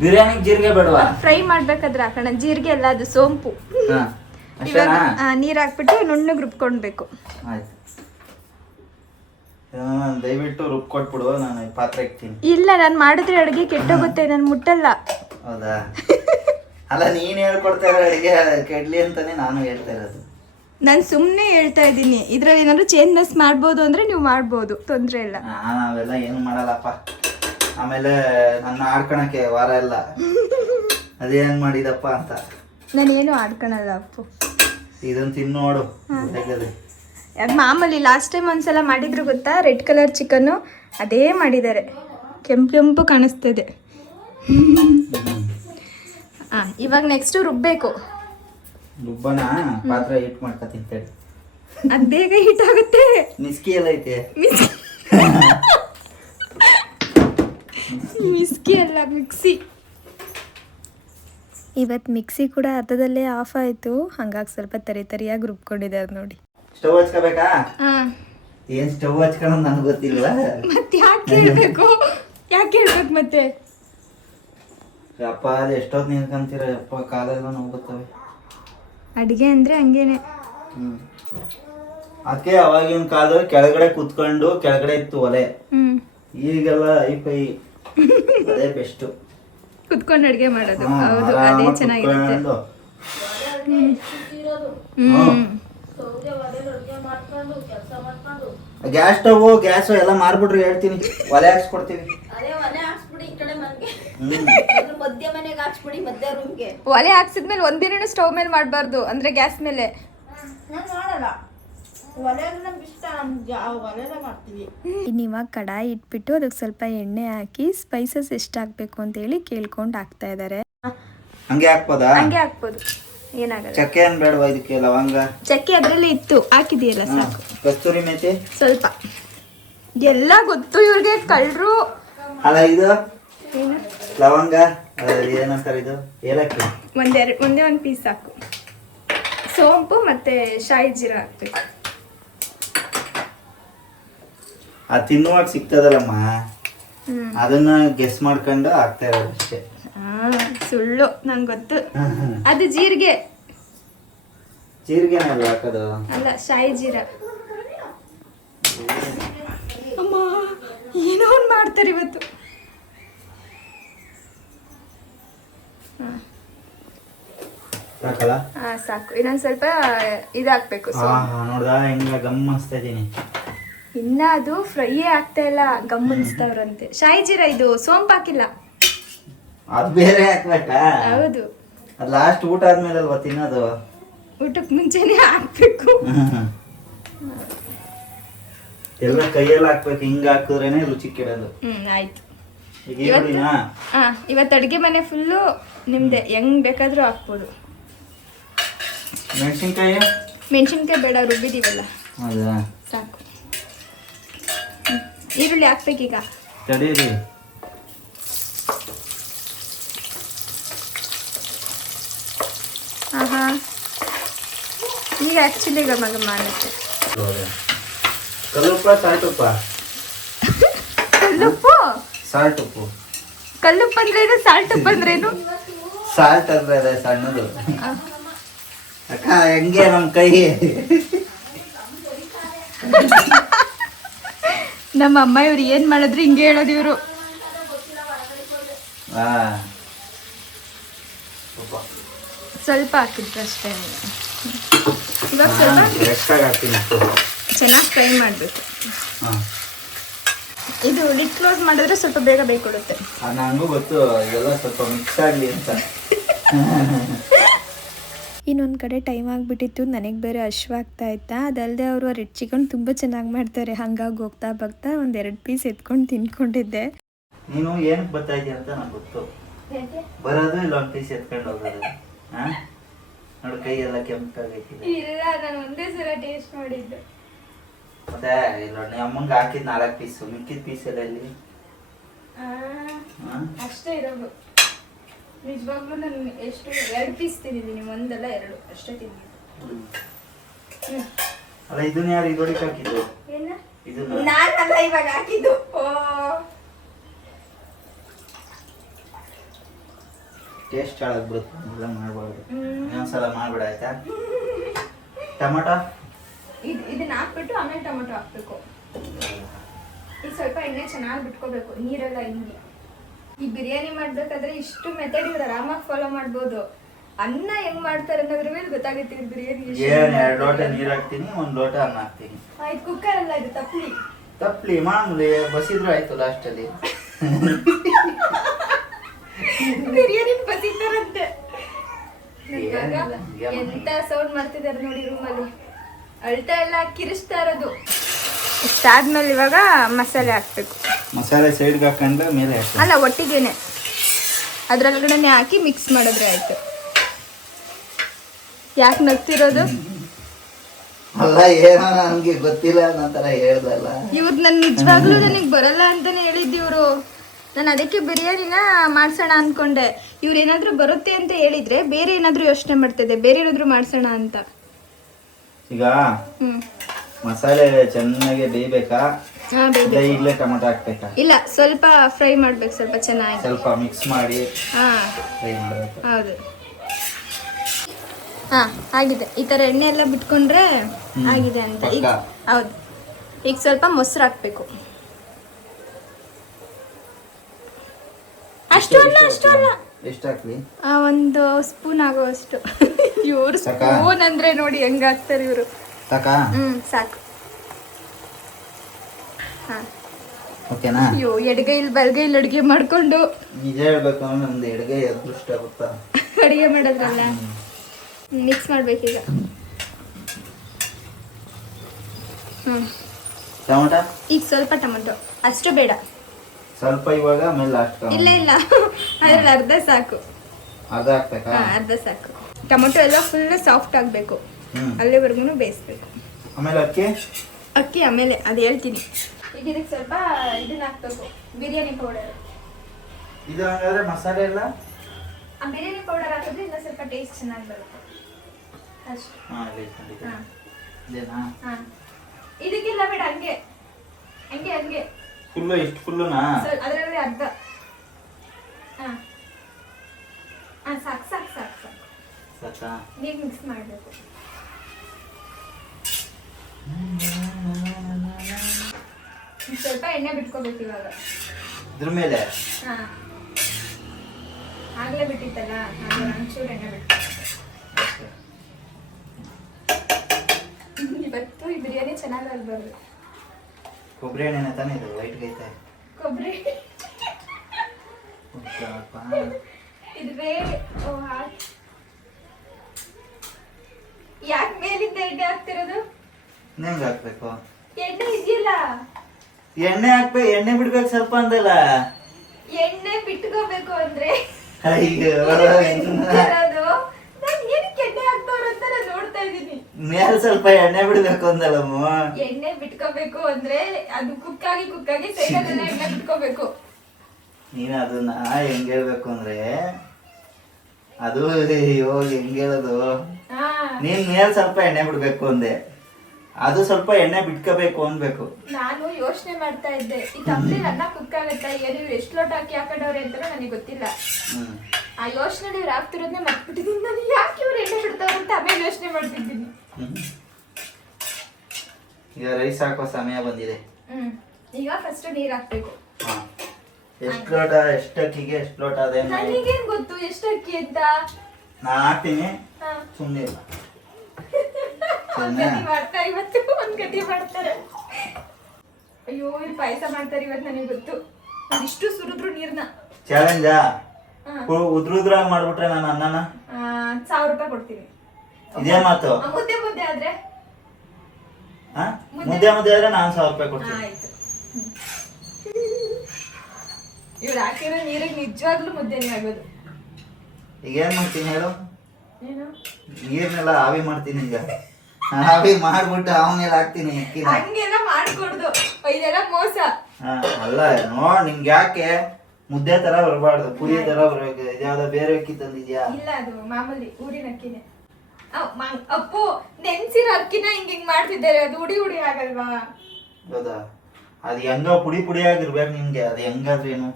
ಬಿರಿಯಾನಿಗೆ ಜೀರಿಗೆ ಬೇಡವಾ? ಫ್ರೈ ಮಾಡ್ಬೇಕಾದ್ರೆ ಹಾಕೋಣ. ಜೀರಿಗೆ ಅಲ್ಲ, ಅದು ಸೋಂಪು. ಇವಾಗ ನೀರು ಹಾಕ್ಬಿಟ್ಟು ನುಣ್ಣಗೆ ರುಬ್ಕೊಳ್ಬೇಕು. ಆಯ್ತು, ದಯವಿಟ್ಟು ರುಬ್ಕೊಟ್ಬಿಡು, ನಾನು ಈ ಪಾತ್ರೆ ಇಕ್ತೀನಿ. ಇಲ್ಲ, ನಾನು ಮಾಡಿದ್ರೆ ಅಡುಗೆ ಕೆಟ್ಟೋಗುತ್ತೆ, ನಾನು ಮುಟ್ಟಲ್ಲ. ಹೌದಾ? ಅಲ್ಲ, ನೀನು ಹೇಳ್ಕೊಡ್ತಾ ಇರೋ ಅಡುಗೆ ಕೆಡ್ಲಿ ಅಂತಾನೆ ನಾನು ಹೇಳ್ತಾ ಇರೋದು. ನಾನು ಸುಮ್ಮನೆ ಹೇಳ್ತಾ ಇದ್ದೀನಿ. ಇದ್ರಲ್ಲಿ ಏನಾದ್ರು ಚೇಂಜಸ್ ಮಾಡ್ಬೋದು ಅಂದ್ರೆ ನೀವು ಮಾಡ್ಬೋದು, ತೊಂದರೆ ಇಲ್ಲ. ನಾವೆಲ್ಲ ಏನು ಮಾಡಲ್ಲಪ್ಪ. ಆಮೇಲೆ ನನ್ನ ಆಡ್ಕೊಳಕ್ಕೆ ವಾರ ಎಲ್ಲ ಅದೇನ್ ಮಾಡಿದಪ್ಪ ಅಂತ. ನಾನೇನು ಆಡ್ಕೊಳಲ್ಲ ಅಪ್ಪು. ಇದನ್ನ ತಿನ್ನು ನೋಡು. ಅದು ಮಾಮೂಲಿ. ಲಾಸ್ಟ್ ಟೈಮ್ ಒಂದ್ಸಲ ಮಾಡಿದ್ರು ಗೊತ್ತಾ, ರೆಡ್ ಕಲರ್ ಚಿಕನ್ನು, ಅದೇ ಮಾಡಿದ್ದಾರೆ. ಕೆಂಪು ಕಾಣಿಸ್ತಿದೆ. ಇವಾಗ ನೆಕ್ಸ್ಟ್ ರುಬ್ಬೇಕು. ರುಬ್ಬನ ಪಾತ್ರೆ ಹಿಟ್ ಮಾಡ್ಕೊತೀನಿ. ಅದು ಬೇಗ ಹಿಟ್ ಆಗುತ್ತೆ. ಮಿಸ್ಕಿ ಎಲ್ಲ ಐತೆ. ಮಿಸ್ಕಿ ಅಲ್ಲ, ಮಿಕ್ಸಿ. ಇವತ್ತು ಮಿಕ್ಸಿ ಕೂಡ ಅರ್ಧದಲ್ಲೇ ಆಫ್ ಆಯಿತು, ಹಂಗಾಗಿ ಸ್ವಲ್ಪ ತರಿಯಾಗಿ ರುಬ್ಕೊಂಡಿದ್ದಾರೆ ನೋಡಿ. ಸ್ಟವ್ ಹಚ್ಕೋಬೇಕಾ? ಏನ್ ಸ್ಟವ್ ಹಚ್ಕೊಳ್ಳೋದು ನನಗೆ ಗೊತ್ತಿಲ್ವಾ? ಮತ್ತೆ ಯಾಕೆ ಹೇಳ್ಬೇಕು ಮತ್ತೆ? ಯಪ್ಪ, ಅದು ಎಷ್ಟೊತ್ತು ನಿಂತ್ಕೊಂತೀರ ಯಪ್ಪ, ಕಾಲೆಲ್ಲ ನೋವುತ್ತವೆ. ಅಡುಗೆ ಅಂದರೆ ಹಂಗೇನೆ. ಅದಕ್ಕೆ ಅವಾಗಿನ ಕಾಲದಲ್ಲಿ ಕೆಳಗಡೆ ಕುತ್ಕೊಂಡು ಕೆಳಗಡೆ ಇತ್ತು ಒಲೆ. ಈಗೆಲ್ಲ ಐಫೈ ಅದೇ ಬೆಸ್ಟು. ಕುತ್ಕೊಂಡು ಅಡುಗೆ ಮಾಡೋದು. ಹೌದು, ಅದೇ ಚೆನ್ನಾಗಿರುತ್ತೆ. ಗ್ಯಾಸ್ ಸ್ಟವ್ ಗ್ಯಾಸ್ ಎಲ್ಲ ಮಾರ್ಬಿಟ್ರಿ ಹೇಳ್ತೀನಿ, ಒಲೆ ಹಾಕ್ಸ್ಕೊಡ್ತೀವಿ. ಮಧ್ಯ ಮನೆಗೆ ಹಾಕ್ಸ್ಬಿಡಿ, ಮಧ್ಯ ರೂಮ್ಗೆ. ಒಲೆ ಹಾಕ್ಸಿದ್ಮೇಲೆ ಒಂದಿನ ಸ್ಟವ್ ಮೇಲೆ ಮಾಡಬಾರ್ದು, ಅಂದ್ರೆ ಗ್ಯಾಸ್ ಮೇಲೆ. ನಾನು ಮಾಡಲ್ಲ, ಒಲೆಗೆ ನಮ್ಗೆ ಇಷ್ಟ, ಒಲೆಲ್ಲ ಮಾಡ್ತೀವಿ. ಇನ್ನು ಇವಾಗ ಕಡಾಯಿ ಇಟ್ಬಿಟ್ಟು ಅದಕ್ಕೆ ಸ್ವಲ್ಪ ಎಣ್ಣೆ ಹಾಕಿ ಸ್ಪೈಸಸ್ ಎಷ್ಟು ಹಾಕ್ಬೇಕು ಅಂತ ಹೇಳಿ ಕೇಳ್ಕೊಂಡು ಹಾಕ್ತಾ ಇದ್ದಾರೆ. ಹಂಗೆ ಹಾಕ್ಬೋದಾ? ಹಂಗೆ ಹಾಕ್ಬೋದು, ಏನಾಗಲ್ಲ. ಚಕ್ಕೆ ಏನ್ ಬೇಡವಾ ಇದಕ್ಕೆ? ಲವಂಗ ಚಕ್ಕೆ ಅದ್ರಲ್ಲೇ ಇತ್ತು, ಹಾಕಿದೆಯಲ್ಲ ಸಾಕು. ಕಸ್ತೂರಿ ಮೇಥಿ ಸ್ವಲ್ಪ ಎಲ್ಲ ಗೊತ್ತು ಇವ್ರಿಗೆ, ಕಳ್ರು. ಅಲ್ಲ ಇದು ಲವಂಗ ಏನಂತಾರೆ, ಇದು ಏಲಕ್ಕಿ ಒಂದೇ ಒಂದು ಪೀಸ್ ಸಾಕು. ಸೋಂಪು ಮತ್ತೆ ಶಾಯಿ ಜೀರಾ ಹಾಕ್ಬೇಕು. ಅದು ತಿನ್ನುವಾಗ ಸಿಗ್ತದಲ್ಲಮ್ಮ, ಅದನ್ನ ಗೆಸ್ ಮಾಡ್ಕೊಂಡು ಹಾಕ್ತಾ ಇರೋದು ಅಷ್ಟೇ. ಸುಳ್ಳು, ನಂಗೆ ಗೊತ್ತು. ಅದು ಜೀರಿಗೆ ಹಾಕೋದು ಅಲ್ಲ, ಶಾಯಿ ಜೀರಾ. ಅಮ್ಮ ಏನೋ ಒಂದು ಮಾಡ್ತಾರೆ ಇವತ್ತು. ಸಾಕು, ಇನ್ನೊಂದು ಸ್ವಲ್ಪ ಇದಾಕ್ಬೇಕು. ನೋಡ್ದ ಹೆಂಗ ಗಮ್ ಅನ್ಸ್ತಾ ಇದೀನಿ. ಇನ್ನ ಅದು ಫ್ರೈಯೇ ಆಗ್ತಾ ಇಲ್ಲ, ಗಮ್ ಅನ್ಸ್ತಾವ್ರಂತೆ. ಶಾಯಿ ಜೀರಾ ಇದು, ಸೋಂಪು ಹಾಕಿಲ್ಲ. ಅದು ಬೇರೆ ಹಾಕ್ಬೇಕಾ? ಹೌದು, ಅದು ಲಾಸ್ಟ್ ಊಟ ಆದ್ಮೇಲೆ ಅಲ್ವಾ ತಿನ್ನೋದು, ಊಟಕ್ಕೆ ಮುಂಚೆನೆ ಹಾಕ್ಬೇಕು. ಎಲ್ಲ ಕೈಯಲ್ಲಿ ಹಾಕ್ಬೇಕು, ಹಿಂಗ ಹಾಕಿದ್ರೇನೆ ರುಚಿ ಕೆಡೋದು. ಆಯ್ತು. ಇವತ್ತು ಅಡುಗೆ ಮನೆ ಫುಲ್ಲು ನಿಮ್ದೆ, ಹೆಂಗ್ ಬೇಕಾದ್ರೂ ಹಾಕ್ಬೋದು. ಮೆಣಸಿನ್ಕಾಯಿ ಬೇಡ, ರುಬ್ಬಿದೀವಲ್ಲ ಸಾಕು. ಈರುಳ್ಳಿ ಹಾಕ್ಬೇಕೀಗ. ತಡೀರಿ, ಈಗ ಆಕ್ಚುಲಿ ಗಮ ಅನ್ನತ್ತೆ. ಕಲ್ಲುಪ್ಪ ಸಾಲ್ಟುಪ್ಪ? ಕಲ್ಲುಪ್ಪು ಸಾಲ್ಟುಪ್ಪು. ಕಲ್ಲುಪ್ಪು ಅಂದ್ರೇನು, ಸಾಲ್ಟ್ ಉಪ್ಪು ಅಂದ್ರೇನು? ಸಾಲ್ಟ್ ಅಂದ್ರೆ ಅದೇ ಸಣ್ಣದು. ಅಕ್ಕ ಹೆಂಗೆ ನಮ್ ಕೈ. ನಮ್ಮ ಅಮ್ಮ ಇವ್ರು ಏನ್ ಮಾಡಿದ್ರು ಹಿಂಗೆ ಹೇಳೋದು ಇವರು. ಸ್ವಲ್ಪ ಹಾಕಿದ್ರು ಅಷ್ಟೇ. ಇವಾಗ ಸ್ವಲ್ಪ ಚೆನ್ನಾಗಿ ಫ್ರೈ ಮಾಡಬೇಕು. ಇದು ಲಿಡ್ ಕ್ಲೋಸ್ ಮಾಡಿದ್ರೆ ಸ್ವಲ್ಪ ಬೇಗ ಬೇಯ್ಕೊಡುತ್ತೆ. ನಂಗೂ ಗೊತ್ತು, ಇದೆಲ್ಲ ಸ್ವಲ್ಪ ಮಿಕ್ಸ್ ಆಗಲಿ ಅಂತ. ಇನ್ನೊಂದು ಕಡೆ ಟೈಮ್ ಆಗಿಬಿಟ್ಟಿತ್ತು, ನನಗೆ ಬೇರೆ ಹಶ್ವಾಗ್ತಾ ಇತ್ತಾ. ಅದಲ್ಲದೆ ಅವರು ರೆಡ್ ಚಿಕನ್ ತುಂಬ ಚೆನ್ನಾಗಿ ಮಾಡ್ತಾರೆ. ಹಂಗಾಗಿ ಹೋಗ್ತಾ ಬರ್ತಾ ಒಂದು 2 ಪೀಸ್ ಎತ್ಕೊಂಡು ತಿನ್ಕೊಂಡಿದ್ದೆ. ನೀನು ಏನಕ್ಕೆ ಬರ್ತಾ ಇದೀಯ ಅಂತ ನಂಗೆ ಗೊತ್ತು. ಬರೋದು ಇಲ್ಲ, 1 ಪೀಸ್ ಎತ್ಕೊಂಡು ಹೋಗೋದು. ನೋಡು ಕೈ ಎಲ್ಲ ಕೆಂಪಾಗೈತಿ. ಇಲ್ಲ, ನಾನು ಒಂದೇ ಸಲ ಟೇಸ್ಟ್ ಮಾಡಿದ್ದು. ಮತ್ತೆ ಇಲ್ಲ, ಅಮ್ಮಂಗೆ ಹಾಕಿದ್ 4 ಪೀಸ್, ಮಿಕ್ಕಿದ ಪೀಸ್ ಎಲ್ಲ ಇಲ್ಲಿ ಅಷ್ಟೇ ಇರೋದು. ನಿಜವಾಗ್ಲೂ ನಾನು ಎಷ್ಟು 2 ಪೀಸ್ ತಿಂದಿದ್ದೀನಿ, ಒಂದಲ್ಲ 2 ಅಷ್ಟೇ ತಿಂದಿದ್ದೀನಿ. ಅಲ್ಲ ಇದನ್ನ ಯಾರು ಇದೊಳಗೆ ಹಾಕಿದ್ದು? ನಾನಲ್ಲ ಇವಾಗ ಹಾಕಿದ್ದು. ಟೇಸ್ಟ್ ಹಾಳಾಗ್ಬಿಡುತ್ತೆ, ಎಲ್ಲ ಮಾಡಬಾರ್ದು. ಇನ್ನೊಂದ್ಸಲ ಮಾಡ್ಬಿಡ ಆಯ್ತಾ? ಟೊಮೊಟೊ ಇದನ್ನ ಹಾಕ್ಬಿಟ್ಟು ಆಮೇಲೆ ಟೊಮೊಟೊ ಹಾಕ್ಬೇಕು. ಈಗ ಸ್ವಲ್ಪ ಎಣ್ಣೆ ಚೆನ್ನಾಗಿ ಬಿಟ್ಕೋಬೇಕು, ನೀರೆಲ್ಲ ಹಿಂಗೆ. ಈ ಬಿರಿಯಾನಿ ಮಾಡ್ಬೇಕಾದ್ರೆ ಇಷ್ಟು ಮೆಥಡ್ ಇವ್ರು ಆರಾಮಾಗಿ ಫಾಲೋ ಮಾಡ್ಬೋದು. ಅನ್ನ ಹೆಂಗ್ ಮಾಡ್ತಾರೆ ಅನ್ನೋದ್ರ ಮೇಲೆ ಗೊತ್ತಾಗುತ್ತೆ ಬಿರಿಯಾನಿ. 2 ಲೋಟ ನೀರ್ ಹಾಕ್ತೀನಿ, 1 ಲೋಟ ಅನ್ನ ಹಾಕ್ತೀನಿ. ಆಯ್ತು, ಕುಕ್ಕರ್ ಅಲ್ಲ ಇದು, ತಪ್ಲಿ ಮಾಮೂಲಿ ಬಸಿದ್ರು ಆಯ್ತು. ಲಾಸ್ಟ್ ಅಲ್ಲಿ ಬಿರಿಯಾನಿ ಬಸಿತಾರಂತೆ. ಎಂತ ಸೌಂಡ್ ಮಾಡ್ತಿದಾರೆ ನೋಡಿ ರೂಮಲ್ಲಿ. ಅಳ್ತಾ ಎಲ್ಲ ಕಿರಿಸ್ತಾ ಇರೋದು. ಇಷ್ಟಾದ್ಮೇಲೆ ಇವಾಗ ಮಸಾಲೆ ಹಾಕ್ಬೇಕು. ಮಸಾಲೆ ಸೈಡ್ಗೆ ಹಾಕೊಂಡ್ರೆ ಮೇಲೆ ಹಾಕಿ, ಅಲ್ಲ ಒಟ್ಟಿಗೆನೆ ಅದ್ರೊಳಗಡೆ ಹಾಕಿ ಮಿಕ್ಸ್ ಮಾಡಿದ್ರೆ ಆಯ್ತು. ಯಾಕೆ ನಗ್ತಿರೋದು? ಅಲ್ಲ ಏನೋ ನನ್ಗೆ ಗೊತ್ತಿಲ್ಲ ಅನ್ನೋ ಹೇಳ್ದಲ್ಲ. ಇವ್ರು ನನ್ ನಿಜವಾಗ್ಲೂ ನನಗೆ ಬರಲ್ಲ ಅಂತಾನೆ ಹೇಳಿದ್ದು ಇವರು. ನಾನು ಅದಕ್ಕೆ ಬಿರಿಯಾನಿನ ಮಾಡ್ಸೋಣ ಅನ್ಕೊಂಡೆ. ಇವ್ರು ಏನಾದ್ರು ಬರುತ್ತೆ ಅಂತ ಹೇಳಿದ್ರೆ ಬೇರೆ ಏನಾದ್ರು ಯೋಚನೆ ಮಾಡ್ತಿದ್ದೆ, ಬೇರೆ ಏನಾದ್ರು ಮಾಡ್ಸೋಣ ಅಂತ. ಈಗ ಮಸಾಲೆ ಚೆನ್ನಾಗಿ ಬೇಯಬೇಕಾ? ಇಲ್ಲೇ ಟೊಮೆಟೊ ಹಾಕ್ಬೇಕಾ? ಇಲ್ಲ, ಸ್ವಲ್ಪ ಫ್ರೈ ಮಾಡ್ಬೇಕು, ಸ್ವಲ್ಪ ಚೆನ್ನಾಗಿ ಸ್ವಲ್ಪ ಮಿಕ್ಸ್ ಮಾಡಿ ಫ್ರೈ ಮಾಡಬೇಕು. ಹೌದು, ಆಗಿದೆ. ಈ ತರ ಎಣ್ಣೆ ಎಲ್ಲ ಬಿಟ್ಕೊಂಡ್ರೆ ಆಗಿದೆ ಅಂತ. ಈಗ ಹೌದು, ಈಗ ಸ್ವಲ್ಪ ಮೊಸರು ಹಾಕ್ಬೇಕು. ಅಷ್ಟು ಅಲ್ಲ ಅಷ್ಟು ಅಲ್ಲ ಎಷ್ಟು ಹಾಕ್ಲಿ? ಒಂದು ಸ್ಪೂನ್ ಆಗೋಷ್ಟು. ಇವ್ರು ಸಾಕಾ? ಸ್ಪೂನ್ ಅಂದ್ರೆ ನೋಡಿ ಹೆಂಗ್ ಹಾಕ್ತಾರೆ ಇವರು. ಸಾಕಾ? ಸಾಕು. ಹಾ ಓಕೆನಾ? ಅಯ್ಯೋ ಎಡಗೈಲಿ ಬಲಗೈಲಿ ಅಡುಗೆ ಮಾಡ್ಕೊಂಡು ನಿಜ ಹೇಳ್ಬೇಕು ಅಂದ್ರೆ ನಮ್ದು ಎಡಗೈ ಅದೃಷ್ಟ ಗೊತ್ತಾ ಅಡುಗೆ ಮಾಡೋದ್ರಲ್ಲ. ಮಿಕ್ಸ್ ಮಾಡ್ಬೇಕೀಗ. ಟೊಮೊಟೊ ಈಗ ಸ್ವಲ್ಪ ಟೊಮೊಟೊ, ಅಷ್ಟು ಬೇಡ. ಸ್ವಲ್ಪ ಇವಾಗ ಆಮೇಲೆ ಲಾಸ್ಟ್. ಇಲ್ಲ ಅದ್ರಲ್ಲಿ ಅರ್ಧ ಸಾಕು. ಅರ್ಧ ಹಾಕ್ಬೇಕಾ? ಅರ್ಧ ಸಾಕು. ಟೊಮೊಟೊ ಎಲ್ಲ ಫುಲ್ ಸಾಫ್ಟ್ ಆಗಬೇಕು, ಅಲ್ಲಿವರೆಗೂ ಬೇಯಿಸ್ಬೇಕು. ಆಮೇಲೆ ಅಕ್ಕಿ ಆಮೇಲೆ ಅದು ಹೇಳ್ತೀನಿ. ಈಗ ಇದಕ್ಕೆ ಸ್ವಲ್ಪ ಇದನ್ನ ಹಾಕ್ಬೇಕು, ಬಿರಿಯಾನಿ ಪೌಡರ್. ಇದು ಹಂಗಾದ್ರೆ ಮಸಾಲೆ ಎಲ್ಲ ಆ ಬಿರಿಯಾನಿ ಪೌಡರ್ ಹಾಕಿದ್ರೆ ಇನ್ನೂ ಸ್ವಲ್ಪ ಟೇಸ್ಟ್ ಚೆನ್ನಾಗಿ ಬರುತ್ತೆ ಅಷ್ಟೇ. ಇದಕ್ಕೆಲ್ಲ ಬೇಡ, ಹಂಗೆ ಹಂಗೆ ಹಂಗೆ ಫುಲ್ಲು. ಎಷ್ಟು ಫುಲ್ಲುನಾ? ಅದರಲ್ಲಿ ಅರ್ಧ. ಸಾಕು ಸಾಕು ಸಾಕು ಸಾಕು. ಸಾಕಾ? ಈಗ ಮಿಕ್ಸ್ ಮಾಡಬೇಕು. ಸ್ವಲ್ಪ ಎಣ್ಣೆ ಬಿಟ್ಕೋಬೇಕು ಇವಾಗ ಇದ್ರ ಮೇಲೆ. ಆಗ್ಲೇ ಬಿಟ್ಟಿತ್ತಲ್ಲ, ಒಂಚೂರು ಎಣ್ಣೆ ಬಿಟ್ಟು. ಇವತ್ತು ಈ ಬಿರಿಯಾನಿ ಚೆನ್ನಾಗಿ ಆಗ್ಬಾರ್ದು. ಕೊಬ್ಬರಿ ಎಣ್ಣೆನ ತಾನೇ ಇದು ವೈಟ್ ಗೈತೆ? ಕೊಬ್ಬರಿ ಇದ್ರೆ ಯಾಕೆ ಮೇಲಿಂದ ಎಣ್ಣೆ ಹಾಕ್ತಿರೋದು? ಹೆಂಗ್ ಹಾಕ್ಬೇಕು? ಎಣ್ಣೆ ಇದೆಯಲ್ಲ, ಎಣ್ಣೆ ಹಾಕ್ಬೇಕು. ಎಣ್ಣೆ ಬಿಡ್ಬೇಕು ಸ್ವಲ್ಪ ಅಂದಲ್ಲ. ಎಣ್ಣೆ ಬಿಟ್ಕೋಬೇಕು ಅಂದ್ರೆ ಅಯ್ಯೋ ನಾನು ಏನಕ್ಕೆ ಎಣ್ಣೆ ಹಾಕ್ತವ್ರ ಅಂತ ನಾನು ನೋಡ್ತಾ ಇದ್ದೀನಿ. ಮೇಲೆ ಸ್ವಲ್ಪ ಎಣ್ಣೆ ಬಿಡ್ಬೇಕು ಅಂದಲ್ಲಮ್ಮ. ಎಣ್ಣೆ ಬಿಟ್ಕೋಬೇಕು ಅಂದ್ರೆ ಅದು ಕುಕ್ಕಾಗಿ ಸೈಡಲ್ಲೆಲ್ಲ ಎಣ್ಣೆ ಬಿಟ್ಕೋಬೇಕು. ನೀನು ಅದನ್ನ ಹೆಂಗ್ ಹೇಳ್ಬೇಕು ಅಂದ್ರೆ ಅದು ಅಯ್ಯೋ ಹೆಂಗ್ ಹೇಳೋದು, ನೀನ್ ಮೇಲ್ ಸ್ವಲ್ಪ ಎಣ್ಣೆ ಬಿಡ್ಬೇಕು ಅಂದೆ, ಅದು ಸ್ವಲ್ಪ ಎಣ್ಣೆ ಬಿಟ್ಕೋಬೇಕು ಅನ್ಬೇಕು. ನಾನು ಯೋಚನೆ ಮಾಡ್ತಾ ಇದ್ದೆ, ಈ ತಂಬ್ಲಿ ಅನ್ನ ಕುಕ್ಕಾಗತ್ತಾ, ಏನು ಇವ್ರು ಎಷ್ಟು ಲೋಟ ಹಾಕಿ ಹಾಕೊಂಡವ್ರೆ ಅಂತ ನನಗೆ ಗೊತ್ತಿಲ್ಲ. ಆ ಯೋಚನೆ ಇವ್ರು ಹಾಕ್ತಿರೋದನ್ನೇ ಮರ್ತ್ಬಿಟ್ಟಿದ್ದೀನಿ ನಾನು. ಯಾಕೆ ಇವ್ರು ಎಣ್ಣೆ ಬಿಡ್ತಾವ್ರೆ ಅಂತ ಆಮೇಲೆ ಯೋಚನೆ ಮಾಡ್ತಿದ್ದೀನಿ. ಈಗ ರೈಸ್ ಹಾಕೋ ಸಮಯ ಬಂದಿದೆ. ಈಗ ಫಸ್ಟ್ ನೀರ್ ಹಾಕ್ಬೇಕು. ಎಷ್ಟು ಲೋಟ, ಎಷ್ಟು ಅಕ್ಕಿಗೆ ಎಷ್ಟು ಲೋಟ? ಅದೇ ನನಗೇನ್ ಗೊತ್ತು ಎಷ್ಟು ಅಕ್ಕಿ ಅಂತ. ನಾ ಹಾಕ್ತೀನಿ, ಸುಮ್ಮನೆ ಇಲ್ಲ. ಒಂದ್ ಗತಿ ಮಾಡ್ತಾರೆ. ಅಯ್ಯೋ ಇಲ್ಲಿ ಪಾಯಸ ಮಾಡ್ತಾರೆ ಇವತ್ತು, ನನಗೆ ಗೊತ್ತು. ಇಷ್ಟು ಸುರಿದ್ರು ನೀರ್ನ. ಚಾಲೆಂಜಾ? ಉದ್ರಾಗ್ ಮಾಡ್ಬಿಟ್ರೆ ನಾನು ಅನ್ನನ 1000 ರೂಪಾಯಿ ಕೊಡ್ತೀನಿ. ಇದೇ ಮಾತು? ಮುದ್ದೆ ಆದ್ರೆ ಮುದ್ದೆ ಆದ್ರೆ ನಾನು 1000 ರೂಪಾಯಿ ಕೊಡ್ತೀನಿ. ಆಯ್ತು. ಇವ್ರು ಹಾಕಿರೋ ನೀರಿಗೆ ನಿಜವಾಗ್ಲೂ ಮುದ್ದೆನೇ ಆಗೋದು. ಈಗ ಏನ್ ಮಾಡ್ತೀನಿ ಹೇಳು? ಏನು? ನೀರ್ನೆಲ್ಲ ಆವಿ ಮಾಡ್ತೀನಿ. ಈಗ ಆವಿ ಮಾಡ್ಬಿಟ್ಟು ಅವನ್ನೆಲ್ಲ ಹಾಕ್ತೀನಿ. ಹಂಗೆಲ್ಲ ಮಾಡ್ಕೊಡ್ದು, ಇದೆಲ್ಲ ಮೋಸ. ಅಲ್ಲ ನಿಮ್ಗೆ ಯಾಕೆ ಮುದ್ದೆ ತರ ಬರಬಾರ್ದು, ಪುರಿ ತರ ಬರ್ಬೇಕು. ಇದ್ಯಾವ್ದೋ ಬೇರೆ ಅಕ್ಕಿ ತಂದಿದ್ಯಾ? ಇಲ್ಲ, ಅದು ಮಾಮೂಲಿ ಊರಿನ ಅಕ್ಕಿನೇ. ಅಪ್ಪು ನೆನ್ಸಿರೋ ಅಕ್ಕಿನ ಹಿಂಗ್ ಮಾಡ್ತಿದ್ದಾರೆ, ಅದು ಹುಡಿ ಆಗಲ್ವಾ? ಹೌದಾ? ಅದ್ ಹೆಂಗ ಪುಡಿ ಆಗಿರ್ಬೇಕು ನಿಮ್ಗೆ. ಅದು ಹೆಂಗಾದ್ರೆ ಏನು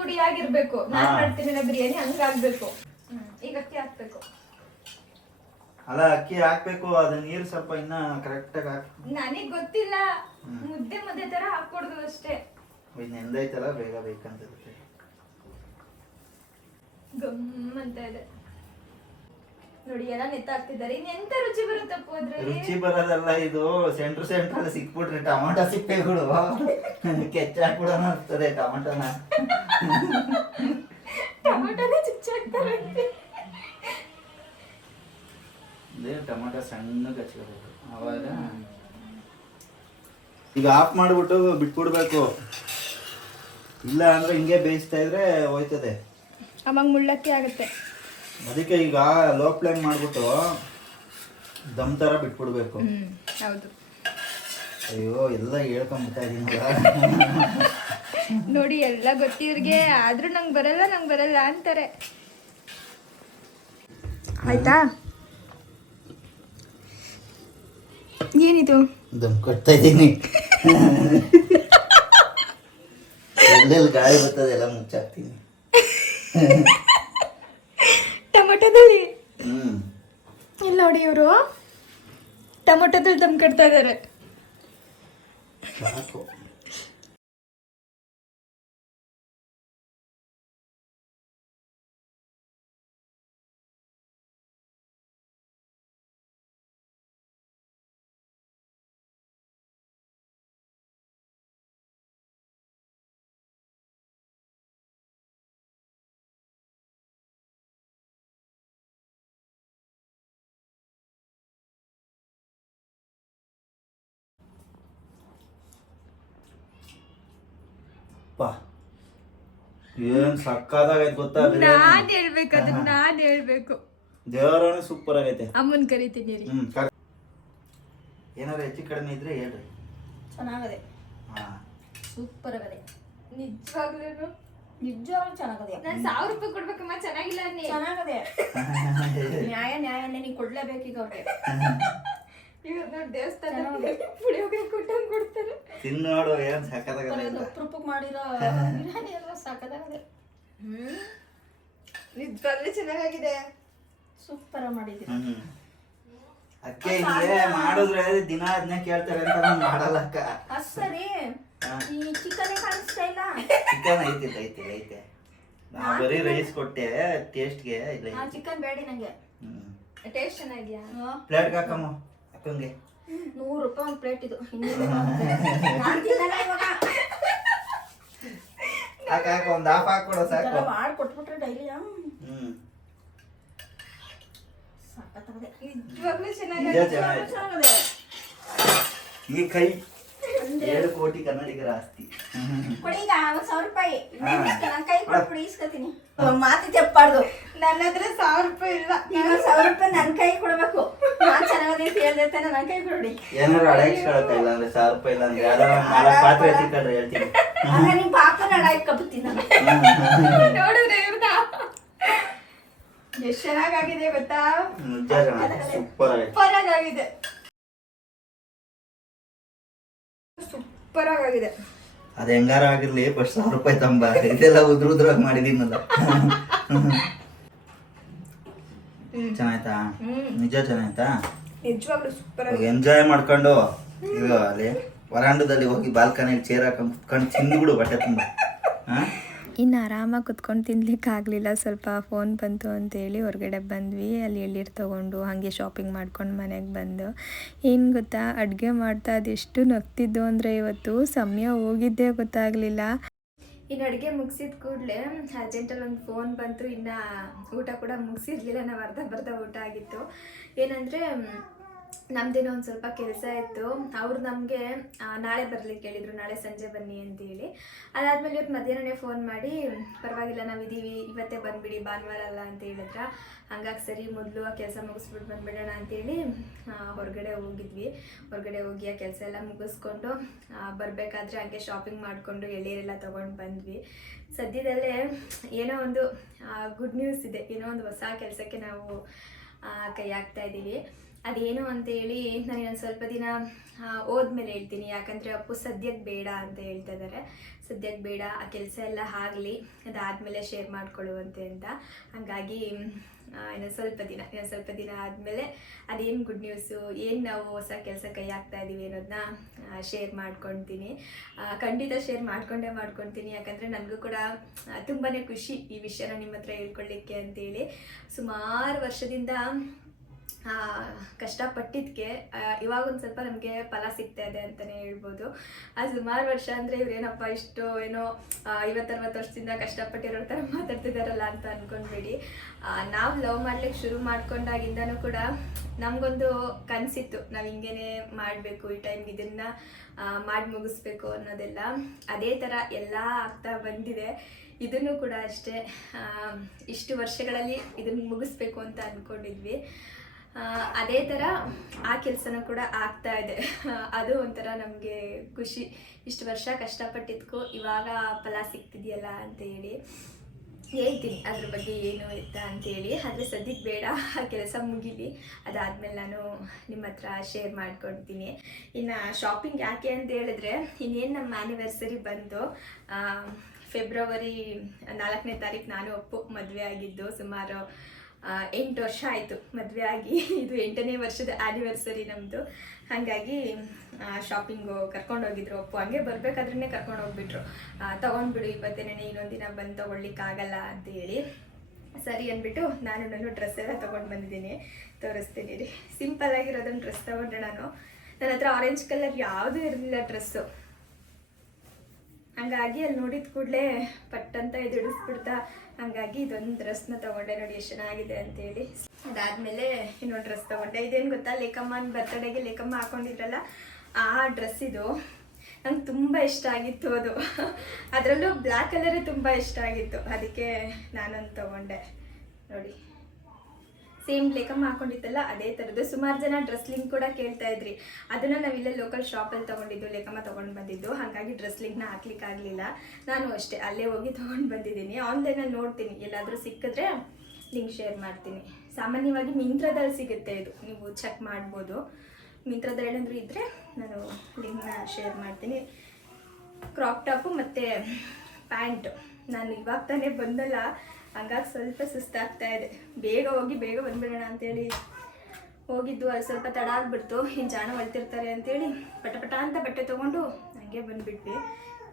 ಹುಡಿ ಆಗಿರ್ಬೇಕು. ನಾನ್ ಮಾಡ್ತೀನಿ ಬಿರಿಯಾನಿ ಹಂಗಾಗ್ಬೇಕು. ಈಗ ಅಕ್ಕಿ ಹಾಕ್ಬೇಕು. ಅಲ್ಲ ಅಕ್ಕಿ ಹಾಕ್ಬೇಕು, ಅದು ನೀರು ಸ್ವಲ್ಪ ಇನ್ನ ಕರೆಕ್ಟ್ ಆಗಿ ಹಾಕ್. ನನಗ್ ಗೊತ್ತಿಲ್ಲ, ಮುದ್ದೆ ತರ ಹಾಕೊಡ್ದು ಅಷ್ಟೇ. ನೆಂದೈತಲ್ಲ, ಬೇಗ ಬೇಕಂತ ಗಮ್ ಅಂತ ಇದೆ ನೋಡಿ. ಎಲ್ಲ ನೆತ್ತಾಕ್ತಿದ್ದಾರೆ. ಇನ್ನೆಂತ ರುಚಿ ಬರುತ್ತಪ್ಪ ಅದ್ರಲ್ಲಿ? ರುಚಿ ಬರೋದಲ್ಲ, ಇದು ಸೆಂಟ್ರ್ ಸಿಕ್ಬಿಟ್ರೆ ಟೊಮಾಟೊ ಸಿಪ್ಪೆಗಳು ಕೆಚ್ಚಾಕ್ಬಿಡೋಣ ಅನ್ಸ್ತದೆ. ಟೊಮಾಟೋನೇ ಚುಚ್ಚಾಕ್ತಾರೆ. ಟೊಮಾಟೊ ಸಣ್ಣಗೆ ಹಚ್ಕೋಬೇಕು. ಅವಾಗ ಈಗ ಆಫ್ ಮಾಡ್ಬಿಟ್ಟು ಬಿಟ್ಬಿಡ್ಬೇಕು. ಇಲ್ಲ ಅಂದ್ರೆ ಹಿಂಗೆ ಬೇಯಿಸ್ತಾ ಇದ್ರೆ ಹೋಯ್ತದೆ, ಅವಾಗ ಮುಳ್ಳಕ್ಕಿ ಆಗುತ್ತೆ. ಅದಕ್ಕೆ ಈಗ ಲೋ ಫ್ಲೇಮ್ ಮಾಡ್ಬಿಟ್ಟು ದಮ್ ತರ ಬಿಟ್ಬಿಡ್ಬೇಕು. ಹೌದು. ಅಯ್ಯೋ ಎಲ್ಲ ಹೇಳ್ಕೊಂಡ್ಬಿಡ್ತಾ ಇದೀನಿ ನೋಡಿ, ಎಲ್ಲ ಗೊತ್ತಿವ್ರಿಗೆ. ಆದ್ರೂ ನಂಗೆ ಬರಲ್ಲ ಅಂತಾರೆ. ಆಯ್ತಾ? ಏನಿದು? ದಮ್ ಕೊಡ್ತಾ ಇದ್ದೀನಿ. ಎಲ್ಲೆಲ್ಲಿ ಗಾಳಿ ಬರ್ತದೆ ಎಲ್ಲ ಮುಚ್ಚಾಕ್ತೀನಿ. ಟೊಮೊಟೊದಲ್ಲಿ ಇಲ್ಲ ನೋಡಿ, ಇವರು ಟೊಮೊಟೊದಲ್ಲಿ ದಮ್ ಕಟ್ತಾ ಇದಾರೆ. ಯಪ್ಪ ಏನ್ ಸಕ್ಕದಾಗೈತೆ ಗೊತ್ತಾ ನಾನ್ ಹೇಳ್ಬೇಕು ಅದನ್ನ ನಾನ್ ಹೇಳ್ಬೇಕು. ದೇವರನೇ ಸೂಪರ್ ಆಗೈತೆ. ಅಮ್ಮನ್ ಕರಿತೀನಿ ರೀ. ಏನಾದ್ರು ಹೆಚ್ಚು ಕಡಿಮೆ ಇದ್ರೆ ಹೇಳ್ರಿ. ಚೆನ್ನಾಗದೆ, ಹಾ ಸೂಪರ್ ಆಗದೆ, ನಿಜವಾಗ್ಲೂ ನಿಜವಾಗ್ಲೂ ಚೆನ್ನಾಗದೆ. ನಾನ್ 1000 ರೂಪಾಯಿ ಕೊಡ್ಬೇಕಮ್ಮ, ಚೆನ್ನಾಗಿಲ್ಲ ಅನ್ನಿ. ಚೆನ್ನಾಗದೆ. ನ್ಯಾಯನೇ ನೀನ್ ಕೊಡ್ಲೇಬೇಕೀಗ ಅವ್ರಿಗೆ. ಇವ್ರು ನೋಡಿ ದೇವಸ್ಥಾನ ಪುಳಿಯೋಗರೆ ಕೊಟ್ಟಂಗ್ ಕೊಡ್ತಾರೆ. ತಿನ್ನು ನೋಡು ಏನ್ ಸಕ್ಕದಾಗದೆ ಅಂತ. ಉಪ್ಪುರುಪ್ಪು ಮಾಡಿರೋ ಬಿರಿಯಾನಿ ಎಲ್ಲ ಸಾಕದಾಗದೆ. ನಿಜವಾಗ್ಲೂ ಚೆನ್ನಾಗಿದೆ, ಸೂಪರ್ ಮಾಡಿದ್ದೀರಿ. ಅಕ್ಕೆ ಹಿಂಗೆ ಮಾಡಿದ್ರೆ ದಿನ ಅದನ್ನೇ ಕೇಳ್ತಾರೆ ಅಂತ ನಾನು ಮಾಡಲ್ಲ ಅಕ್ಕ. ಸರಿ, ಈ ಚಿಕನ್ ಕಾಣಿಸ್ತಾ ಇಲ್ಲ. ಚಿಕನ್ ಐತೆ ನಾ ಬರೀ ರೈಸ್ ಕೊಟ್ಟೆ ಟೇಸ್ಟ್ಗೆ. ಇಲ್ಲ ಚಿಕನ್ ಬೇಡಿ ನಂಗೆ. ಟೇಸ್ಟ್ ಚೆನ್ನಾಗಿದ್ಯಾ? ಪ್ಲೇಟ್ಗೆ ಹಾಕಮ್ಮ ಅಕ್ಕಂಗೆ. 100 ರೂಪಾಯಿ ಒಂದು ಪ್ಲೇಟ್ ಇದು. ನಾನು ತಿನ್ನಲ್ಲ ಇವಾಗ. ಹಾಕ ಒಂದು ಹಾಫ್ ಹಾಕೊಡು ಸಾಕು. ಮಾಡಿ ಕೊಟ್ಬಿಟ್ರೆ ಡೈಲಿ ಸಾಕತ್ತಾಗದೆ. ನಿಜವಾಗ್ಲೂ ಚೆನ್ನಾಗದೆ. ಈ ಕೈ 7 ಕೋಟಿ ಕನ್ನಡಿಗರ ಆಸ್ತಿ. ಕೊಡಿ ಈಗ 1,000 ರೂಪಾಯಿ. ನನ್ನ ಕೈ ಕೊಟ್ಬಿಡಿ, ಇಸ್ಕೊತೀನಿ. ಮಾತಿ ತೆಪ್ಪಾಡ್ದು. ನನ್ನ ಹತ್ರ 1000 ರೂಪಾಯಿ ಇಲ್ಲ. ಈಗ 1,000 ರೂಪಾಯಿ ನನ್ನ ಕೈ ಕೊಡ್ಬೇಕು. ನಾನ್ ಚೆನ್ನಾಗದೆ ಅಂತ ಹೇಳ್ದೆ, ನನ್ನ ಕೈ ಕೊಡಿ. ಏನಾರು ಅಡಗಿಸ್ಕೊಳಕ ಇಲ್ಲ ಅಂದ್ರೆ 1000 ರೂಪಾಯಿ ಇಲ್ಲ ಅಂದ್ರೆ ಯಾವ್ದಾರ 4 ಪಾತ್ರೆ ಎತ್ತಿಕೊಂಡ್ರೆ ಹೇಳ್ತೀನಿ. ಆಗ ನಿಮ್ ಪಾಪನ ಅಡಾಯ್ಕೊಬತ್ತೀನಿ ನಾನು. ನೋಡಿದ್ರೆ ಇವ್ರನ್ನ ಎಷ್ಟು ಚೆನ್ನಾಗಾಗಿದೆ ಗೊತ್ತಾ? ಸೂಪರ್ ಆಗೈತೆ. ಸೂಪರ್ ಆಗಿದೆ, ಸೂಪರ್ ಆಗಿದೆ. ಅದ್ ಹೆಂಗಾರ ಆಗಿರ್ಲಿ ಫಸ್ಟ್ 1000 ರೂಪಾಯಿ ತಂಬ. ಇದೆಲ್ಲ ಉದ್ರಾಗಿ ಮಾಡಿದೀನಲ್ಲ. ಚೆನ್ನಾಯ್ತಾ? ನಿಜ ಚೆನ್ನಾಯ್ತಾ? ನಿಜವಾಗ್ಲೂ ಸೂಪರ್ ಎಂಜಾಯ್ ಮಾಡ್ಕೊಂಡು ಈಗ ಅಲ್ಲಿ ವರಾಂಡದಲ್ಲಿ ಹೋಗಿ ಬಾಲ್ಕನಿಯಲ್ಲಿ ಚೇರ್ ಹಾಕೊಂಡು ಕುತ್ಕೊಂಡು ತಿಂದ್ಬಿಡು ಬಟ್ಟೆ ತುಂಬ. ಇನ್ನು ಆರಾಮಾಗಿ ಕುತ್ಕೊಂಡು ತಿನ್ಲಿಕ್ಕಾಗಲಿಲ್ಲ, ಸ್ವಲ್ಪ ಫೋನ್ ಬಂತು ಅಂತೇಳಿ ಹೊರಗಡೆ ಬಂದ್ವಿ. ಅಲ್ಲಿ ಎಳ್ಳೀರು ತೊಗೊಂಡು ಹಾಗೆ ಶಾಪಿಂಗ್ ಮಾಡ್ಕೊಂಡು ಮನೆಗೆ ಬಂದು, ಏನು ಗೊತ್ತಾ, ಅಡುಗೆ ಮಾಡ್ತಾ ಅದೆಷ್ಟು ನಗ್ತಿದ್ದು ಅಂದರೆ ಇವತ್ತು ಸಮಯ ಹೋಗಿದ್ದೇ ಗೊತ್ತಾಗಲಿಲ್ಲ. ಇನ್ನು ಅಡುಗೆ ಮುಗಿಸಿದ ಕೂಡಲೇ ಅರ್ಜೆಂಟಲ್ಲಿ ಒಂದು ಫೋನ್ ಬಂತು. ಇನ್ನು ಊಟ ಕೂಡ ಮುಗಿಸಿರ್ಲಿಲ್ಲ, ನಾವು ಅರ್ಧ ಊಟ ಆಗಿತ್ತು. ಏನಂದರೆ ನಮ್ಮದೇನೋ ಒಂದು ಸ್ವಲ್ಪ ಕೆಲಸ ಇತ್ತು. ಅವ್ರು ನಮಗೆ ನಾಳೆ ಬರಲಿಕ್ಕೆ ಹೇಳಿದರು, ನಾಳೆ ಸಂಜೆ ಬನ್ನಿ ಅಂತೇಳಿ. ಅದಾದಮೇಲೆ ಇವತ್ತು ಮಧ್ಯಾಹ್ನನೇ ಫೋನ್ ಮಾಡಿ, ಪರವಾಗಿಲ್ಲ ನಾವಿದ್ದೀವಿ, ಇವತ್ತೇ ಬಂದುಬಿಡಿ, ಭಾನುವಾರ ಅಲ್ಲ ಅಂತ ಹೇಳಿದ್ರ. ಹಂಗಾಗಿ ಸರಿ, ಮೊದಲು ಆ ಕೆಲಸ ಮುಗಿಸ್ಬಿಟ್ಟು ಬಂದುಬಿಡೋಣ ಅಂತೇಳಿ ಹೊರಗಡೆ ಹೋಗಿದ್ವಿ. ಹೊರಗಡೆ ಹೋಗಿ ಆ ಕೆಲಸ ಎಲ್ಲ ಮುಗಿಸ್ಕೊಂಡು ಬರಬೇಕಾದ್ರೆ ಹಾಗೆ ಶಾಪಿಂಗ್ ಮಾಡಿಕೊಂಡು ಎಳ್ಳೀರೆಲ್ಲ ತೊಗೊಂಡು ಬಂದ್ವಿ. ಸದ್ಯದಲ್ಲೇ ಏನೋ ಒಂದು ಗುಡ್ ನ್ಯೂಸ್ ಇದೆ, ಏನೋ ಒಂದು ಹೊಸ ಕೆಲಸಕ್ಕೆ ನಾವು ಕೈ ಹಾಕ್ತಾ ಇದ್ದೀವಿ. ಅದೇನು ಅಂತೇಳಿ ನಾನು ಇನ್ನೊಂದು ಸ್ವಲ್ಪ ದಿನ ಹೋದ್ಮೇಲೆ ಹೇಳ್ತೀನಿ. ಯಾಕಂದರೆ ಅಪ್ಪು ಸದ್ಯಕ್ಕೆ ಬೇಡ ಅಂತ ಹೇಳ್ತಾ ಇದ್ದಾರೆ. ಸದ್ಯಕ್ಕೆ ಬೇಡ, ಆ ಕೆಲಸ ಎಲ್ಲ ಆಗಲಿ, ಅದಾದಮೇಲೆ ಶೇರ್ ಮಾಡ್ಕೊಳ್ಳುವಂತೆ ಅಂತ. ಹಾಗಾಗಿ ಇನ್ನೊಂದು ಸ್ವಲ್ಪ ದಿನ ಆದಮೇಲೆ ಅದೇನು ಗುಡ್ ನ್ಯೂಸು, ಏನು ನಾವು ಹೊಸ ಕೆಲಸ ಕೈ ಹಾಕ್ತಾ ಇದ್ದೀವಿ ಅನ್ನೋದನ್ನ ಶೇರ್ ಮಾಡ್ಕೊಳ್ತೀನಿ. ಖಂಡಿತ ಶೇರ್ ಮಾಡ್ಕೊಳ್ತೀನಿ. ಯಾಕಂದರೆ ನನಗೂ ಕೂಡ ತುಂಬಾ ಖುಷಿ ಈ ವಿಷಯನ ನಿಮ್ಮ ಹತ್ರ ಹೇಳ್ಕೊಳ್ಳಿಕ್ಕೆ ಅಂತೇಳಿ. ಸುಮಾರು ವರ್ಷದಿಂದ ಕಷ್ಟಪಟ್ಟಿದ್ದಕ್ಕೆ ಇವಾಗ ಒಂದು ಸ್ವಲ್ಪ ನಮಗೆ ಫಲ ಸಿಗ್ತಾ ಇದೆ ಅಂತಲೇ ಹೇಳ್ಬೋದು. ಸುಮಾರು ವರ್ಷ ಅಂದರೆ ಇವ್ರೇನಪ್ಪ ಇಷ್ಟು ಏನೋ 50-60 ವರ್ಷದಿಂದ ಕಷ್ಟಪಟ್ಟಿರೋ ಥರ ಮಾತಾಡ್ತಿದ್ದಾರಲ್ಲ ಅಂತ ಅಂದ್ಕೊಂಡ್ಬೇಡಿ. ನಾವು ಲವ್ ಮಾಡ್ಲಿಕ್ಕೆ ಶುರು ಮಾಡ್ಕೊಂಡಾಗಿಂದನೂ ಕೂಡ ನಮಗೊಂದು ಕನಸಿತ್ತು, ನಾವು ಹಿಂಗೇನೆ ಮಾಡಬೇಕು, ಈ ಟೈಮ್ಗೆ ಇದನ್ನು ಮಾಡಿ ಮುಗಿಸ್ಬೇಕು ಅನ್ನೋದೆಲ್ಲ. ಅದೇ ಥರ ಎಲ್ಲ ಆಗ್ತಾ ಬಂದಿದೆ. ಇದನ್ನು ಕೂಡ ಅಷ್ಟೇ, ಇಷ್ಟು ವರ್ಷಗಳಲ್ಲಿ ಇದನ್ನು ಮುಗಿಸ್ಬೇಕು ಅಂತ ಅಂದ್ಕೊಂಡಿದ್ವಿ. ಅದೇ ಥರ ಆ ಕೆಲಸನೂ ಕೂಡ ಆಗ್ತಾ ಇದೆ. ಅದು ಒಂಥರ ನಮಗೆ ಖುಷಿ. ಇಷ್ಟು ವರ್ಷ ಕಷ್ಟಪಟ್ಟಿದ್ದಕ್ಕೂ ಇವಾಗ ಫಲ ಸಿಗ್ತಿದೆಯಲ್ಲ ಅಂತ ಹೇಳಿ ಹೇಳ್ತೀನಿ ಅದ್ರ ಬಗ್ಗೆ ಏನು ಇತ್ತ ಅಂತೇಳಿ. ಆದರೆ ಸದ್ಯಕ್ಕೆ ಬೇಡ, ಆ ಕೆಲಸ ಮುಗಿಲಿ, ಅದಾದಮೇಲೆ ನಾನು ನಿಮ್ಮ ಹತ್ರ ಶೇರ್ ಮಾಡ್ಕೊಡ್ತೀನಿ. ಇನ್ನು ಶಾಪಿಂಗ್ ಯಾಕೆ ಅಂತ ಹೇಳಿದ್ರೆ, ಇನ್ನೇನು ನಮ್ಮ ಆ್ಯನಿವರ್ಸರಿ ಬಂತು. ಫೆಬ್ರವರಿ 4ನೇ ತಾರೀಕು ನಾನು ಅಪ್ಪು ಮದುವೆ ಆಗಿದ್ದು. ಸುಮಾರು 8 ವರ್ಷ ಆಯಿತು ಮದುವೆ ಆಗಿ. ಇದು 8ನೇ ವರ್ಷದ ಆ್ಯನಿವರ್ಸರಿ ನಮ್ಮದು. ಹಾಗಾಗಿ ಶಾಪಿಂಗು ಕರ್ಕೊಂಡೋಗಿದ್ರು ಅಪ್ಪು. ಹಂಗೆ ಬರಬೇಕಾದ್ರೇ ಕರ್ಕೊಂಡೋಗ್ಬಿಟ್ರು, ತೊಗೊಂಡ್ಬಿಡು ಇವತ್ತೇನೇ, ಇನ್ನೊಂದು ದಿನ ಬಂದು ತೊಗೊಳ್ಲಿಕ್ಕಾಗಲ್ಲ ಅಂತ ಹೇಳಿ. ಸರಿ ಅಂದ್ಬಿಟ್ಟು ನಾನು ಡ್ರೆಸ್ ಎಲ್ಲ ತೊಗೊಂಡು ಬಂದಿದ್ದೀನಿ, ತೋರಿಸ್ತೀನಿ ರೀ. ಸಿಂಪಲ್ಲಾಗಿರೋದೊಂದು ಡ್ರೆಸ್ ತೊಗೊಂಡೆ ನಾನು. ನನ್ನ ಹತ್ರ ಆರೆಂಜ್ ಕಲರ್ ಯಾವುದೂ ಇರಲಿಲ್ಲ ಡ್ರೆಸ್ಸು. ಹಂಗಾಗಿ ಅಲ್ಲಿ ನೋಡಿದ ಕೂಡಲೇ ಪಟ್ಟಂತ ಇದು ಹಿಡಿಸ್ಬಿಡ್ತಾ. ಹಾಗಾಗಿ ಇದೊಂದು ಡ್ರೆಸ್ನ ತೊಗೊಂಡೆ, ನೋಡಿ ಎಷ್ಟು ಚೆನ್ನಾಗಿದೆ ಅಂತೇಳಿ. ಅದಾದಮೇಲೆ ಇನ್ನೊಂದು ಡ್ರೆಸ್ ತೊಗೊಂಡೆ. ಇದೇನು ಗೊತ್ತಾ, ಲೇಖಮ್ಮನ ಬರ್ತಡೇಗೆ ಲೇಖಮ್ಮ ಹಾಕೊಂಡಿದ್ರಲ್ಲ ಆ ಡ್ರೆಸ್ ಇದು. ನಂಗೆ ತುಂಬ ಇಷ್ಟ ಆಗಿತ್ತು ಅದು. ಅದರಲ್ಲೂ ಬ್ಲ್ಯಾಕ್ ಕಲರೇ ತುಂಬ ಇಷ್ಟ ಆಗಿತ್ತು, ಅದಕ್ಕೆ ನಾನೊಂದು ತೊಗೊಂಡೆ. ನೋಡಿ ಸೇಮ್ ಲೇಕಮ್ಮ ಹಾಕೊಂಡಿತ್ತಲ್ಲ ಅದೇ ಥರದ್ದು. ಸುಮಾರು ಜನ ಡ್ರೆಸ್ ಲಿಂಕ್ ಕೂಡ ಕೇಳ್ತಾ ಇದ್ರಿ, ಅದನ್ನು ನಾವಿಲ್ಲೇ ಲೋಕಲ್ ಶಾಪಲ್ಲಿ ತೊಗೊಂಡಿದ್ದು, ಲೇಕಮ್ಮ ತೊಗೊಂಡು ಬಂದಿದ್ದು. ಹಾಗಾಗಿ ಡ್ರೆಸ್ ಲಿಂಕ್ನ ಹಾಕ್ಲಿಕ್ಕಾಗಲಿಲ್ಲ. ನಾನು ಅಷ್ಟೇ ಅಲ್ಲೇ ಹೋಗಿ ತೊಗೊಂಡು ಬಂದಿದ್ದೀನಿ. ಆನ್ಲೈನಲ್ಲಿ ನೋಡ್ತೀನಿ, ಎಲ್ಲಾದರೂ ಸಿಕ್ಕಿದ್ರೆ ಲಿಂಕ್ ಶೇರ್ ಮಾಡ್ತೀನಿ. ಸಾಮಾನ್ಯವಾಗಿ ಮಿಂತ್ರದಲ್ಲಿ ಸಿಗುತ್ತೆ ಇದು, ನೀವು ಚೆಕ್ ಮಾಡ್ಬೋದು. ಮಿಂತ್ರದಲ್ಲಿ ಏನಾದರೂ ಇದ್ದರೆ ನಾನು ಲಿಂಕ್ನ ಶೇರ್ ಮಾಡ್ತೀನಿ. ಕ್ರಾಪ್ ಟಾಪು ಮತ್ತು ಪ್ಯಾಂಟು ನಾನು ಇವಾಗ ತಾನೇ ಬಂದಲ್ಲ, ಹಂಗಾಗಿ ಸ್ವಲ್ಪ ಸುಸ್ತಾಗ್ತಾ ಇದೆ. ಬೇಗ ಹೋಗಿ ಬೇಗ ಬಂದ್ಬಿಡೋಣ ಅಂತೇಳಿ ಹೋಗಿದ್ದು, ಅದು ಸ್ವಲ್ಪ ತಡ ಆಗಿಬಿಡ್ತು. ಇನ್ನು ಜಾಣ ಹೊಲ್ತಿರ್ತಾರೆ ಅಂತೇಳಿ ಪಟ ಅಂತ ಬಟ್ಟೆ ತೊಗೊಂಡು ಹಂಗೆ ಬಂದುಬಿಟ್ವಿ.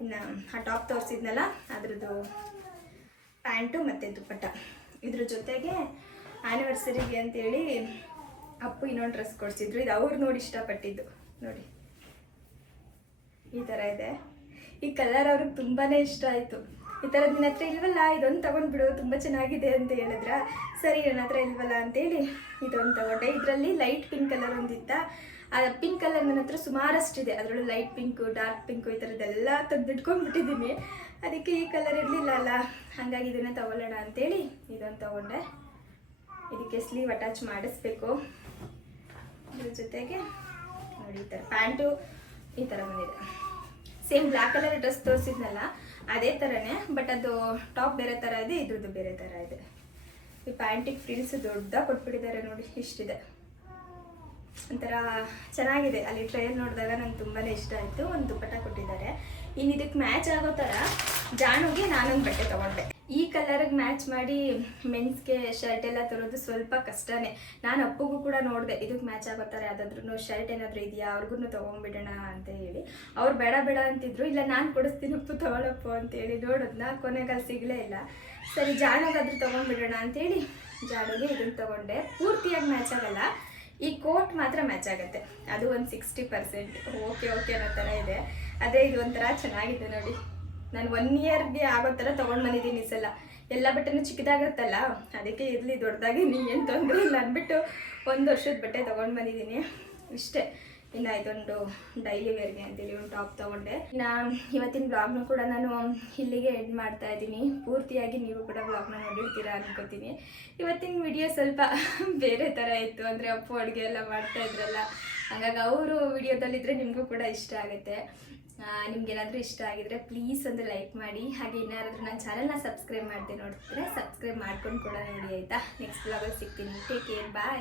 ಇನ್ನು ಆ ಟಾಪ್ ತೋರಿಸಿದ್ನಲ್ಲ ಅದ್ರದ್ದು ಪ್ಯಾಂಟು ಮತ್ತು ದುಪ್ಪಟ್ಟ, ಇದ್ರ ಜೊತೆಗೆ ಆ್ಯನಿವರ್ಸರಿಗೆ ಅಂತೇಳಿ ಅಪ್ಪು ಇನ್ನೊಂದು ಡ್ರೆಸ್ ಕೊಡಿಸಿದ್ರು. ಇದು ಅವ್ರು ನೋಡಿ ಇಷ್ಟಪಟ್ಟಿದ್ದು. ನೋಡಿ ಈ ಥರ ಇದೆ. ಈ ಕಲರ್ ಅವ್ರಿಗೆ ತುಂಬಾ ಇಷ್ಟ ಆಯಿತು. ಈ ಥರದ್ದು ನಿನ್ನ ಹತ್ರ ಇಲ್ವಲ್ಲ, ಇದೊಂದು ತೊಗೊಂಡ್ಬಿಡು, ತುಂಬ ಚೆನ್ನಾಗಿದೆ ಅಂತ ಹೇಳಿದ್ರ. ಸರಿ ನನ್ನ ಹತ್ರ ಇಲ್ವಲ್ಲ ಅಂತೇಳಿ ಇದೊಂದು ತೊಗೊಂಡೆ. ಇದರಲ್ಲಿ ಲೈಟ್ ಪಿಂಕ್ ಕಲರ್ ಒಂದಿತ್ತ. ಆ ಪಿಂಕ್ ಕಲರ್ ನನ್ನ ಹತ್ರ ಸುಮಾರಷ್ಟಿದೆ. ಅದರಲ್ಲೂ ಲೈಟ್ ಪಿಂಕು, ಡಾರ್ಕ್ ಪಿಂಕು ಈ ಥರದ್ದೆಲ್ಲ ತೆಗೆದಿಟ್ಕೊಂಡ್ಬಿಟ್ಟಿದ್ದೀನಿ. ಅದಕ್ಕೆ ಈ ಕಲರ್ ಇರಲಿಲ್ಲ ಅಲ್ಲ, ಹಾಗಾಗಿ ಇದನ್ನು ತೊಗೊಳ್ಳೋಣ ಅಂತೇಳಿ ಇದೊಂದು ತೊಗೊಂಡೆ. ಇದಕ್ಕೆ ಸ್ಲೀವ್ ಅಟ್ಯಾಚ್ ಮಾಡಿಸ್ಬೇಕು. ಇದ್ರ ಜೊತೆಗೆ ನೋಡಿ ಈ ಥರ ಪ್ಯಾಂಟು ಈ ಥರ ಬಂದಿದೆ. ಸೇಮ್ ಬ್ಲ್ಯಾಕ್ ಕಲರ್ ಡ್ರೆಸ್ ತೋರಿಸಿದ್ನಲ್ಲ ಅದೇ ಥರನೇ, ಬಟ್ ಅದು ಟಾಪ್ ಬೇರೆ ಥರ ಇದೆ, ಇದ್ರದ್ದು ಬೇರೆ ಥರ ಇದೆ. ಈ ಪ್ಯಾಂಟಿಗೆ ಫ್ರಿಲ್ಸ್ ದೊಡ್ಡದಾಗಿ ಕೊಟ್ಬಿಟ್ಟಿದ್ದಾರೆ ನೋಡಿ, ಇಷ್ಟಿದೆ. ಒಂಥರ ಚೆನ್ನಾಗಿದೆ. ಅಲ್ಲಿ ಟ್ರೈಲ್ ನೋಡಿದಾಗ ನಂಗೆ ತುಂಬಾ ಇಷ್ಟ ಆಯಿತು. ಒಂದು ದುಪ್ಪಟ್ಟ ಕೊಟ್ಟಿದ್ದಾರೆ. ಇನ್ನು ಇದಕ್ಕೆ ಮ್ಯಾಚ್ ಆಗೋ ಥರ ಜಾನುಗೆ ನಾನೊಂದು ಬಟ್ಟೆ ತೊಗೊಂಡೆ. ಈ ಕಲರ್ಗೆ ಮ್ಯಾಚ್ ಮಾಡಿ ಮೆನ್ಸ್ಗೆ ಶರ್ಟ್ ಎಲ್ಲ ತರೋದು ಸ್ವಲ್ಪ ಕಷ್ಟನೇ. ನಾನು ಅಪ್ಪಗೂ ಕೂಡ ನೋಡಿದೆ, ಇದಕ್ಕೆ ಮ್ಯಾಚ್ ಆಗೋ ಥರ ಯಾವುದಾದ್ರೂ ಶರ್ಟ್ ಏನಾದರೂ ಇದೆಯಾ ಅವ್ರಿಗೂ ತೊಗೊಂಡ್ಬಿಡೋಣ ಅಂತ ಹೇಳಿ. ಅವ್ರು ಬೇಡ ಅಂತಿದ್ರು. ಇಲ್ಲ ನಾನು ಕೊಡಿಸ್ತೀನಿ ಉಪ್ಪು ತೊಗೊಳಪ್ಪು ಅಂತೇಳಿ ನೋಡೋದನ್ನ ಕೊನೆಗಾಲ ಸಿಗಲೇ ಇಲ್ಲ. ಸರಿ ಜಾಣಗಾದ್ರೂ ತೊಗೊಂಡ್ಬಿಡೋಣ ಅಂತೇಳಿ ಜಾಡುಗೆ ಇದನ್ನು ತೊಗೊಂಡೆ. ಪೂರ್ತಿಯಾಗಿ ಮ್ಯಾಚ್ ಆಗಲ್ಲ, ಈ ಕೋಟ್ ಮಾತ್ರ ಮ್ಯಾಚ್ ಆಗುತ್ತೆ. ಅದು ಒಂದು 60% ಓಕೆ ಅನ್ನೋ ಥರ ಇದೆ. ಅದೇ ಇದು ಒಂಥರ ಚೆನ್ನಾಗಿದೆ ನೋಡಿ. ನಾನು 1 ಇಯರ್ಗೆ ಆಗೋ ಥರ ತೊಗೊಂಡು ಬಂದಿದ್ದೀನಿ ಈ ಸಲ. ಎಲ್ಲ ಬಟ್ಟೆನೂ ಚಿಕ್ಕದಾಗುತ್ತಲ್ಲ, ಅದಕ್ಕೆ ಇರಲಿ ದೊಡ್ಡದಾಗಿ ನೀ ಏನು ತೊಂದರೆ ಇಲ್ಲ ಅಂದ್ಬಿಟ್ಟು 1 ವರ್ಷದ ಬಟ್ಟೆ ತೊಗೊಂಡು ಬಂದಿದ್ದೀನಿ ಇಷ್ಟೇ. ಇನ್ನು ಇದೊಂದು ಡೈಲಿ ವೇರ್ಗೆ ಅಂತೇಳಿ ಒಂದು ಟಾಪ್ ತೊಗೊಂಡೆ. ಇನ್ನು ಇವತ್ತಿನ ಬ್ಲಾಗ್ನು ಕೂಡ ನಾನು ಇಲ್ಲಿಗೆ ಎಂಡ್ ಮಾಡ್ತಾ ಇದ್ದೀನಿ. ಪೂರ್ತಿಯಾಗಿ ನೀವು ಕೂಡ ಬ್ಲಾಗ್ನ ನೋಡಿರ್ತೀರಾ ಅನ್ಕೋತೀನಿ. ಇವತ್ತಿನ ವಿಡಿಯೋ ಸ್ವಲ್ಪ ಬೇರೆ ಥರ ಇತ್ತು, ಅಂದರೆ ಅಪ್ಪು ಅಡುಗೆ ಎಲ್ಲ ಮಾಡ್ತಾ ಇದ್ರಲ್ಲ, ಹಾಗಾಗಿ ಅವರು ವಿಡಿಯೋದಲ್ಲಿದ್ದರೆ ನಿಮಗೂ ಕೂಡ ಇಷ್ಟ ಆಗುತ್ತೆ. ನಿಮ್ಗೇನಾದರೂ ಇಷ್ಟ ಆಗಿದ್ರೆ ಪ್ಲೀಸ್ ಒಂದು ಲೈಕ್ ಮಾಡಿ. ಹಾಗೆ ಇನ್ನಾರಾದರೂ ನನ್ನ ಚಾನಲ್ನ ಸಬ್ಸ್ಕ್ರೈಬ್ ಮಾಡದೆ ನೋಡ್ತಿದ್ರೆ ಸಬ್ಸ್ಕ್ರೈಬ್ ಮಾಡ್ಕೊಂಡು ಕೂಡ ನೋಡಿ ಆಯಿತಾ. ನೆಕ್ಸ್ಟ್ ಬ್ಲಾಗಲ್ಲಿ ಸಿಗ್ತೀನಿ. ಟೇಕ್ ಕೇರ್, ಬಾಯ್.